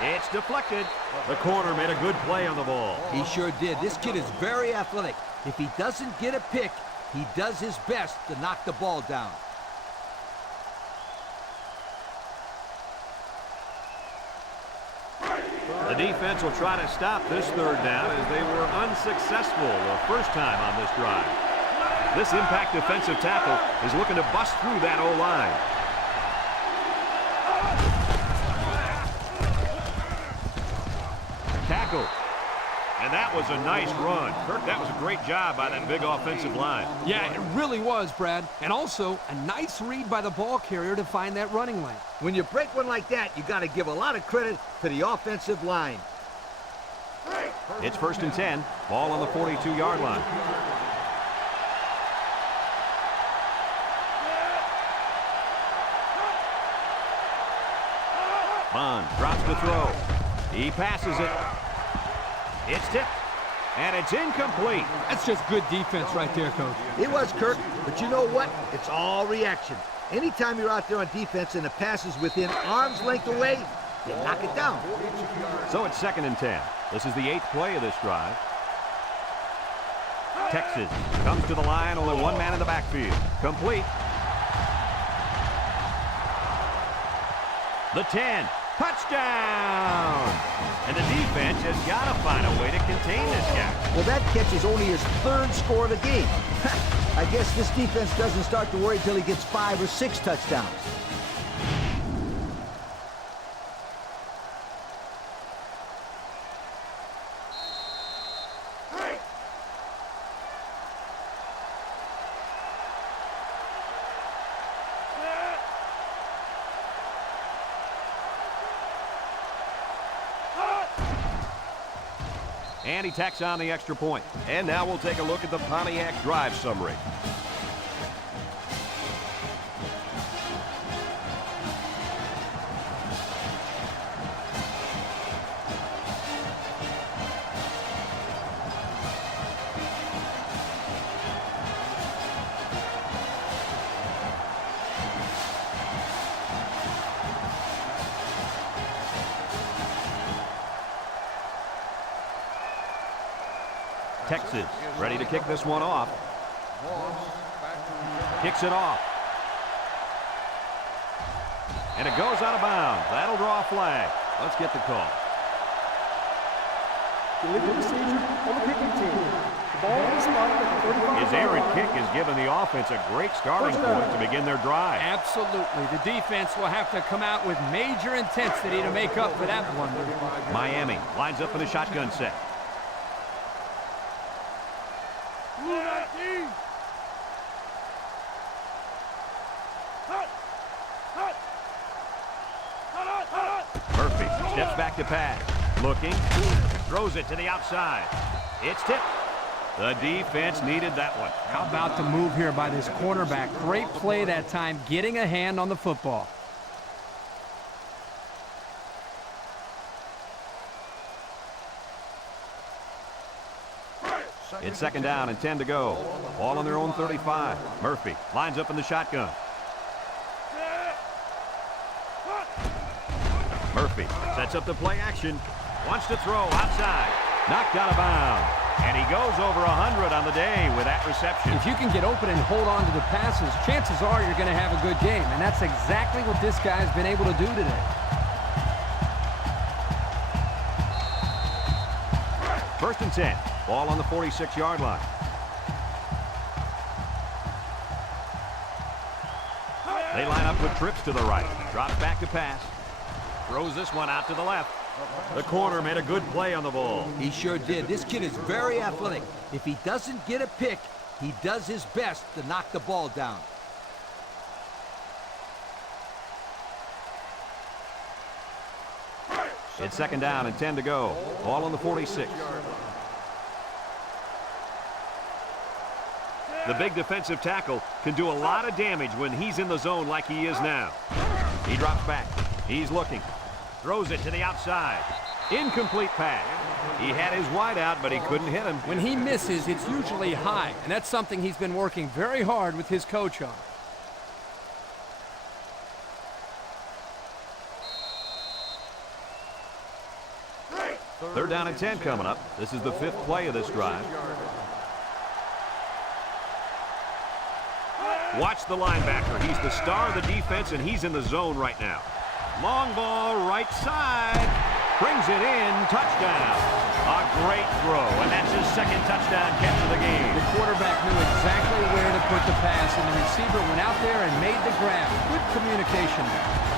It's deflected. The corner made a good play on the ball. He sure did. This kid is very athletic. If he doesn't get a pick, he does his best to knock the ball down. The defense will try to stop this third down as they were unsuccessful the first time on this drive. This impact defensive tackle is looking to bust through that O-line. Tackle. And that was a nice run. Kirk, that was a great job by that big offensive line. Yeah, it really was, Brad. And also, a nice read by the ball carrier to find that running lane. When you break one like that, you got to give a lot of credit to the offensive line. It's 1st and 10. Ball on the 42-yard line. Bond drops the throw. He passes it. It's tipped. And it's incomplete. That's just good defense right there, Coach. It was, Kirk, but you know what? It's all reaction. Anytime you're out there on defense and the pass is within arm's length away, you knock it down. So it's 2nd and 10. This is the 8th play of this drive. Texas comes to the line, only one man in the backfield. Complete. The 10. Touchdown! And the defense has got to find a way to contain this guy. Well, that catch is only his 3rd score of the game. I guess this defense doesn't start to worry until he gets 5 or 6 touchdowns. And he tacks on the extra point. And now we'll take a look at the Pontiac drive summary. Texas ready to kick this one off. Kicks it off. And it goes out of bounds. That'll draw a flag. Let's get the call. Illegal procedure on the kicking team. The ball is spotted at the 35. His errant kick has given the offense a great starting point to begin their drive. Absolutely. The defense will have to come out with major intensity to make up for that blunder. Miami lines up in a shotgun set. Murphy steps back to pass. Looking. Throws it to the outside. It's tipped. The defense needed that one. How about the move here by this cornerback? Great play that time, getting a hand on the football. It's 2nd down and 10 to go. Ball on their own 35. Murphy lines up in the shotgun. Murphy sets up the play action. Wants to throw outside. Knocked out of bounds. And he goes over 100 on the day with that reception. If you can get open and hold on to the passes, chances are you're going to have a good game. And that's exactly what this guy's been able to do today. First and 10. Ball on the 46-yard line. They line up with trips to the right. Drops back to pass. Throws this one out to the left. The corner made a good play on the ball. He sure did. This kid is very athletic. If he doesn't get a pick, he does his best to knock the ball down. It's 2nd down and 10 to go. Ball on the 46. The big defensive tackle can do a lot of damage when he's in the zone like he is now. He drops back. He's looking. Throws it to the outside. Incomplete pass. He had his wide out, but he couldn't hit him. When he misses, it's usually high, and that's something he's been working very hard with his coach on. Third down and 10 coming up. This is the 5th play of this drive. Watch the linebacker. He's the star of the defense, and he's in the zone right now. Long ball, right side. Brings it in. Touchdown. A great throw, and that's his second touchdown catch of the game. The quarterback knew exactly where to put the pass, and the receiver went out there and made the grab. Good communication there.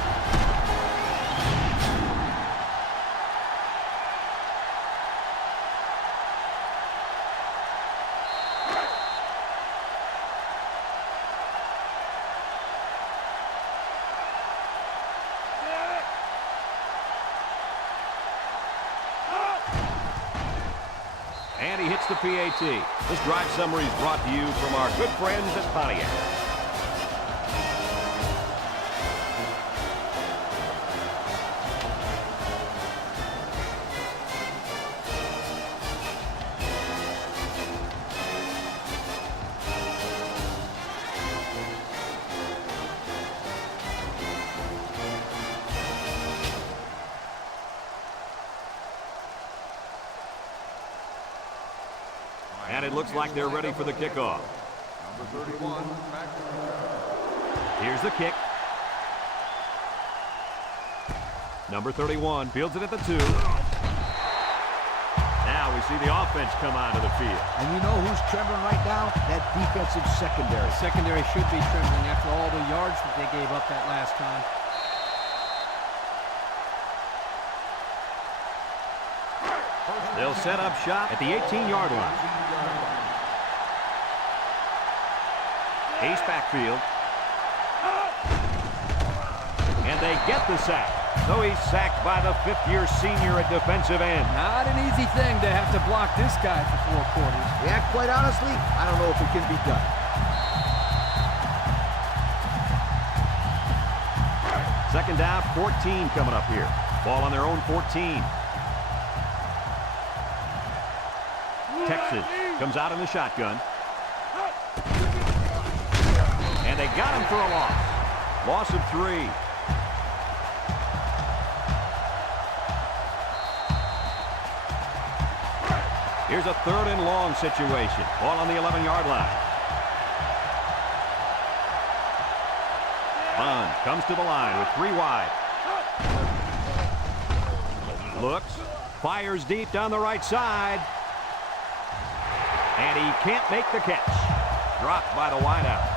And he hits the PAT. This drive summary is brought to you from our good friends at Pontiac. And it looks like they're ready for the kickoff. Number 31, Here's the kick. Number 31 fields it at the 2. Now we see the offense come onto the field. And you know who's trembling right now? That defensive secondary. The secondary should be trembling after all the yards that they gave up that last time. They'll set up shop at the 18-yard line. Ace backfield. And they get the sack. So he's sacked by the fifth-year senior at defensive end. Not an easy thing to have to block this guy for 4 quarters. Yeah, quite honestly, I don't know if it can be done. Second down, 14 coming up here. Ball on their own 14. Texas comes out in the shotgun. And they got him for a loss. Loss of 3. Here's a 3rd and long situation. Ball on the 11-yard line. Bond comes to the line with 3 wide. Looks, fires deep down the right side. And he can't make the catch. Dropped by the wideout.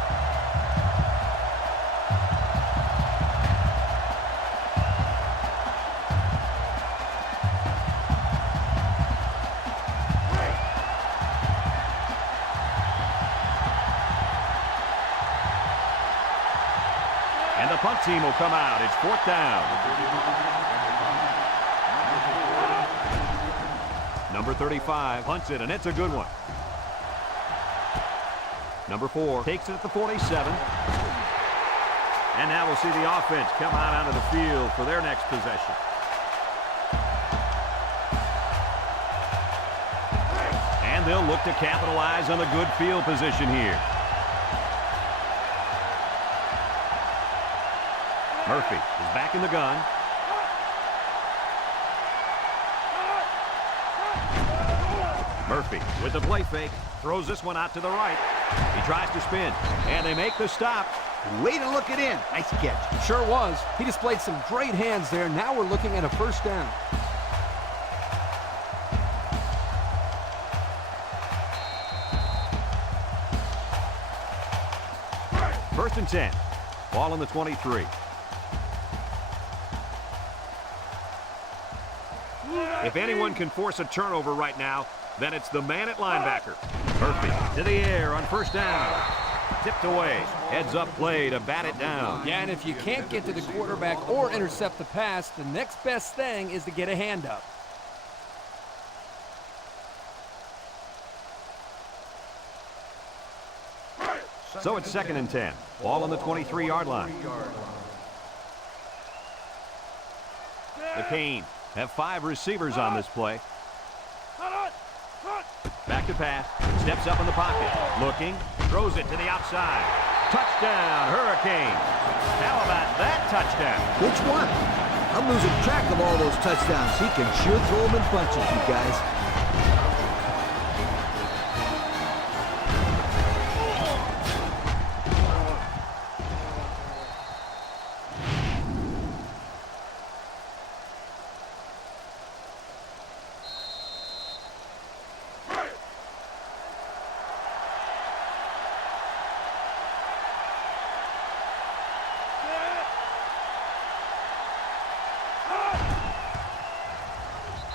And the punt team will come out. It's 4th down. Number 35 punts it, and it's a good one. Number 4 takes it at the 47. And now we'll see the offense come out onto the field for their next possession. And they'll look to capitalize on the good field position here. Murphy is back in the gun. Murphy with the play fake. Throws this one out to the right. He tries to spin, and they make the stop. Way to look it in. Nice catch. Sure was. He displayed some great hands there. Now we're looking at a 1st down. First and 10. Ball on the 23. If anyone can force a turnover right now, then it's the man at linebacker. Murphy to the air on 1st down. Tipped away. Heads up play to bat it down. Yeah, and if you can't get to the quarterback or intercept the pass, the next best thing is to get a hand up. So it's 2nd and 10. Ball on the 23-yard line. The Canes have 5 receivers on this play. Back to pass. Steps up in the pocket. Looking. Throws it to the outside. Touchdown, Hurricanes. How about that touchdown? Which one? I'm losing track of all those touchdowns. He can sure throw them in bunches, you guys.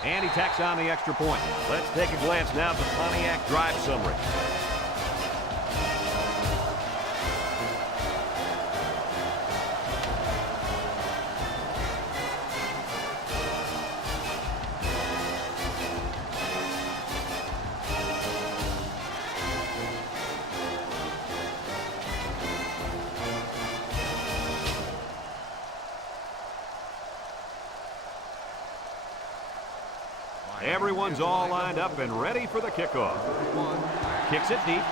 And he tacks on the extra point. Let's take a glance now at the Pontiac drive summary. Everyone's all lined up and ready for the kickoff. Kicks it deep.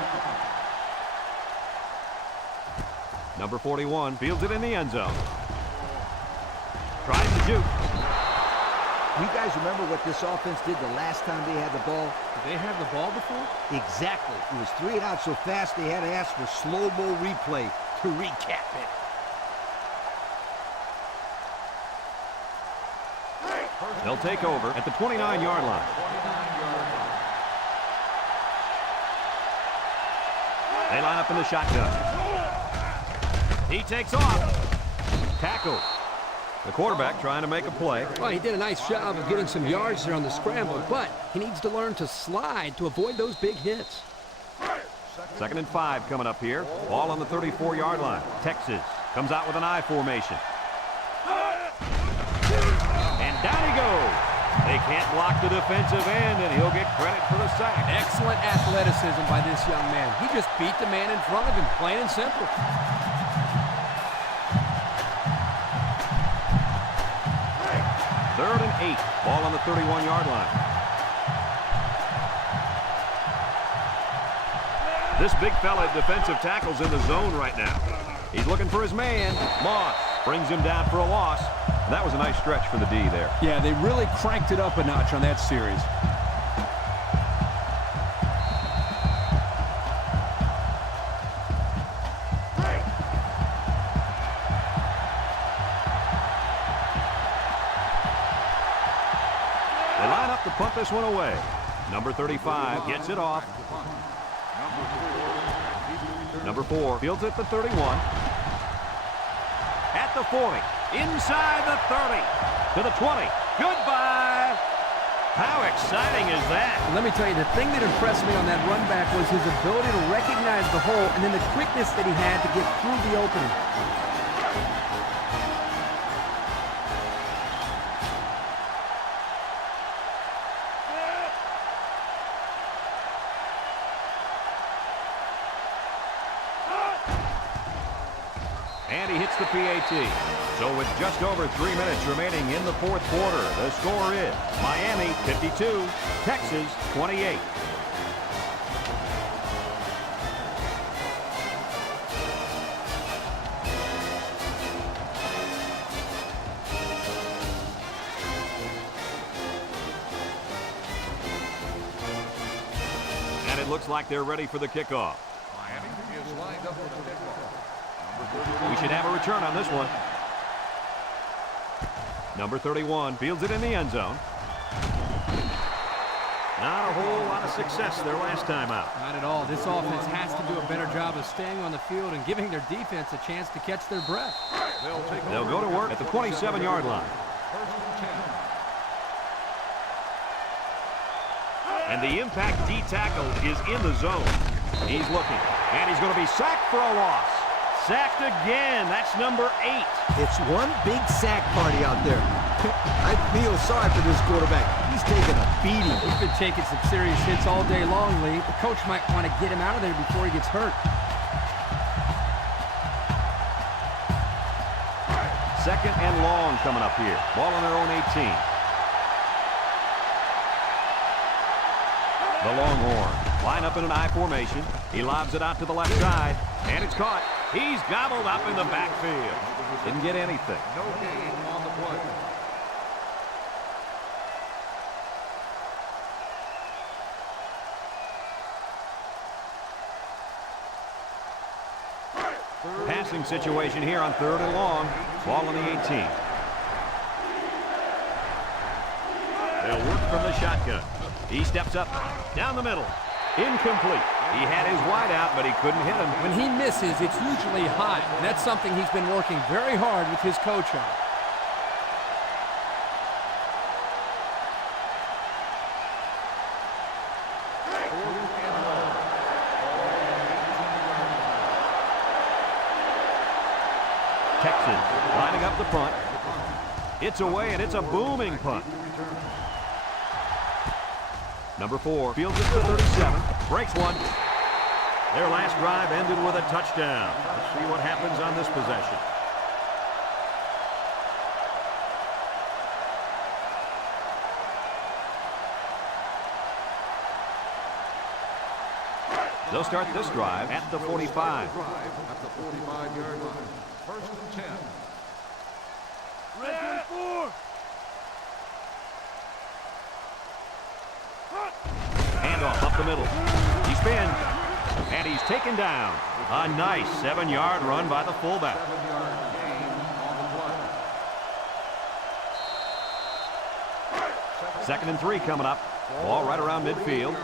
Number 41 fields it in the end zone. Tries to juke. You guys remember what this offense did the last time they had the ball? Did they have the ball before? Exactly. It was 3 and out so fast they had to ask for slow-mo replay to recap it. They'll take over at the 29-yard line. They line up in the shotgun. He takes off. Tackle. The quarterback trying to make a play. Well, he did a nice job of getting some yards there on the scramble, but he needs to learn to slide to avoid those big hits. 2nd and 5 coming up here. Ball on the 34-yard line. Texas comes out with an I formation. And down he goes. They can't block the defensive end, and he'll get credit for the sack. Excellent athleticism by this young man. He just beat the man in front of him, plain and simple. Third and 8. Ball on the 31-yard line. This big fella at defensive tackle's in the zone right now. He's looking for his man. Moss brings him down for a loss. That was a nice stretch for the D there. Yeah, they really cranked it up a notch on that series. They line up to punt this one away. Number 35 gets it off. Number 4 fields it at the 31. At the 40. Inside the 30. To the 20. Goodbye. How exciting is that? Let me tell you, the thing that impressed me on that run back was his ability to recognize the hole and then the quickness that he had to get through the opening. And he hits the PAT. So with just over 3 minutes remaining in the 4th quarter, the score is Miami 52, Texas 28. And it looks like they're ready for the kickoff. Miami is lined up for the kickoff. We should have a return on this one. Number 31 fields it in the end zone. Not a whole lot of success their last time out. Not at all. This offense has to do a better job of staying on the field and giving their defense a chance to catch their breath. They'll go to work at the 27-yard line. And the impact D tackle is in the zone. He's looking, and he's going to be sacked for a loss. Sacked again. That's number 8. It's one big sack party out there. I feel sorry for this quarterback. He's taking a beating. He's been taking some serious hits all day long, Lee. The coach might want to get him out of there before he gets hurt. Second and long coming up here. Ball on their own 18. The Longhorn line up in an I formation. He lobs it out to the left side, and it's caught. He's gobbled up in the backfield. Didn't get anything. No gain on the play. Passing situation here on 3rd and long. Ball on the 18. They'll work from the shotgun. He steps up, down the middle. Incomplete. He had his wide out, but he couldn't hit him. When he misses, it's usually high, and that's something he's been working very hard with his coach on. the punt. It's away, and it's a booming punt. Number 4 fields it to 37. Breaks one. Their last drive ended with a touchdown. Let's see what happens on this possession. They'll start this drive at the 45. At the 45-yard line. First and 10. Red 4. Handoff up the middle. He spins, and he's taken down. A nice 7-yard run by the fullback. 7-yard gain on the play. 2nd and 3 coming up. Ball right around midfield.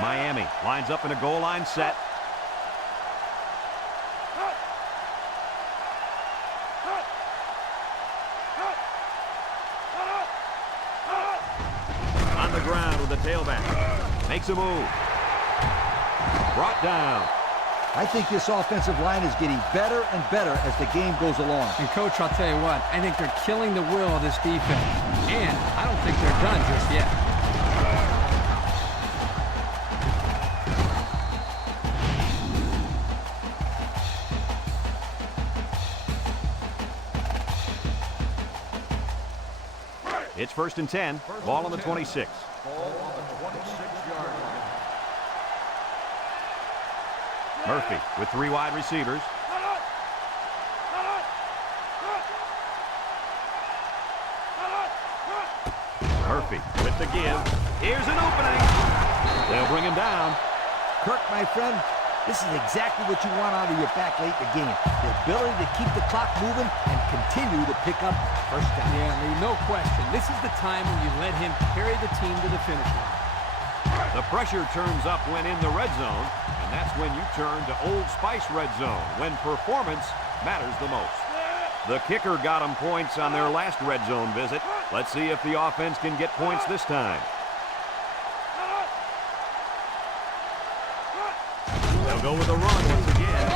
Miami lines up in a goal line set. On the ground with the tailback. Makes a move. Brought down. I think this offensive line is getting better and better as the game goes along. And, Coach, I'll tell you what, I think they're killing the will of this defense. And I don't think they're done just yet. It's 1st and 10. Ball on the 26. Ball on the 26-yard line. Murphy with 3 wide receivers. Murphy with the give. Here's an opening. They'll bring him down. Kirk, my friend, this is exactly what you want out of your back late in the game. The ability to keep the clock moving and continue to pick up first down. Yeah, Lee, no question. This is the time when you let him carry the team to the finish line. The pressure turns up when in the red zone, and that's when you turn to Old Spice Red Zone, when performance matters the most. The kicker got them points on their last red zone visit. Let's see if the offense can get points this time. They'll go with a run once again.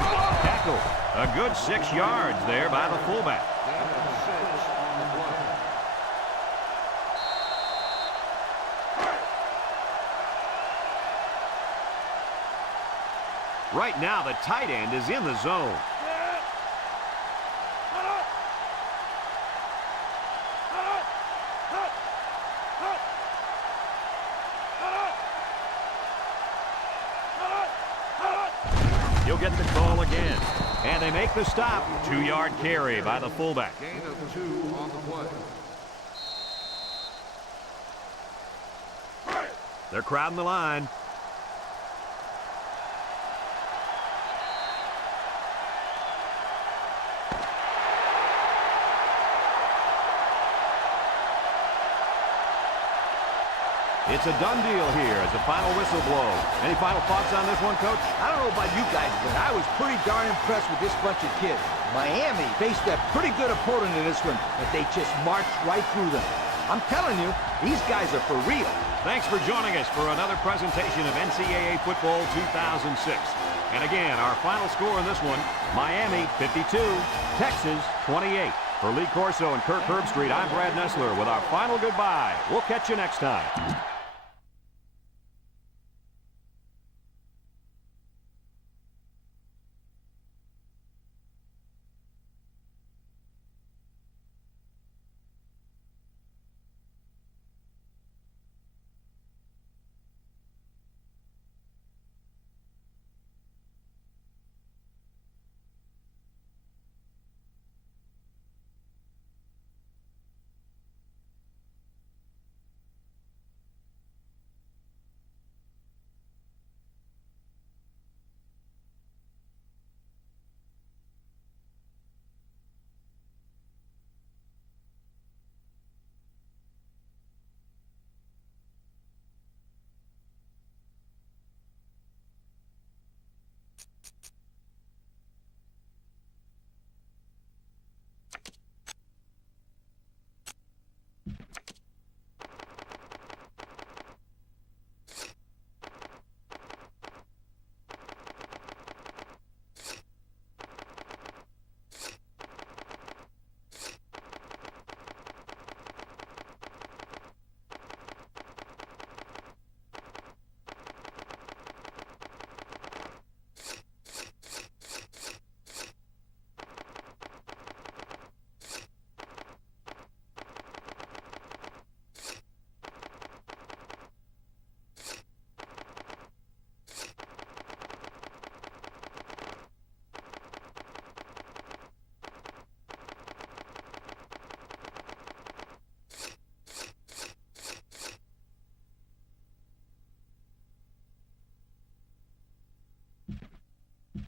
Tackle. A good 6 yards there by the fullback. Gain of 6 on the play. Right now, the tight end is in the zone. He'll get the call again. And they make the stop. 2-yard carry by the fullback. Gain of 2 on the play. They're crowding the line. It's a done deal here as the final whistle blows. Any final thoughts on this one, Coach? I don't know about you guys, but I was pretty darn impressed with this bunch of kids. Miami faced a pretty good opponent in this one, but they just marched right through them. I'm telling you, these guys are for real. Thanks for joining us for another presentation of NCAA Football 2006. And again, our final score in this one, Miami 52, Texas 28. For Lee Corso and Kirk Herbstreit, I'm Brad Nessler with our final goodbye. We'll catch you next time.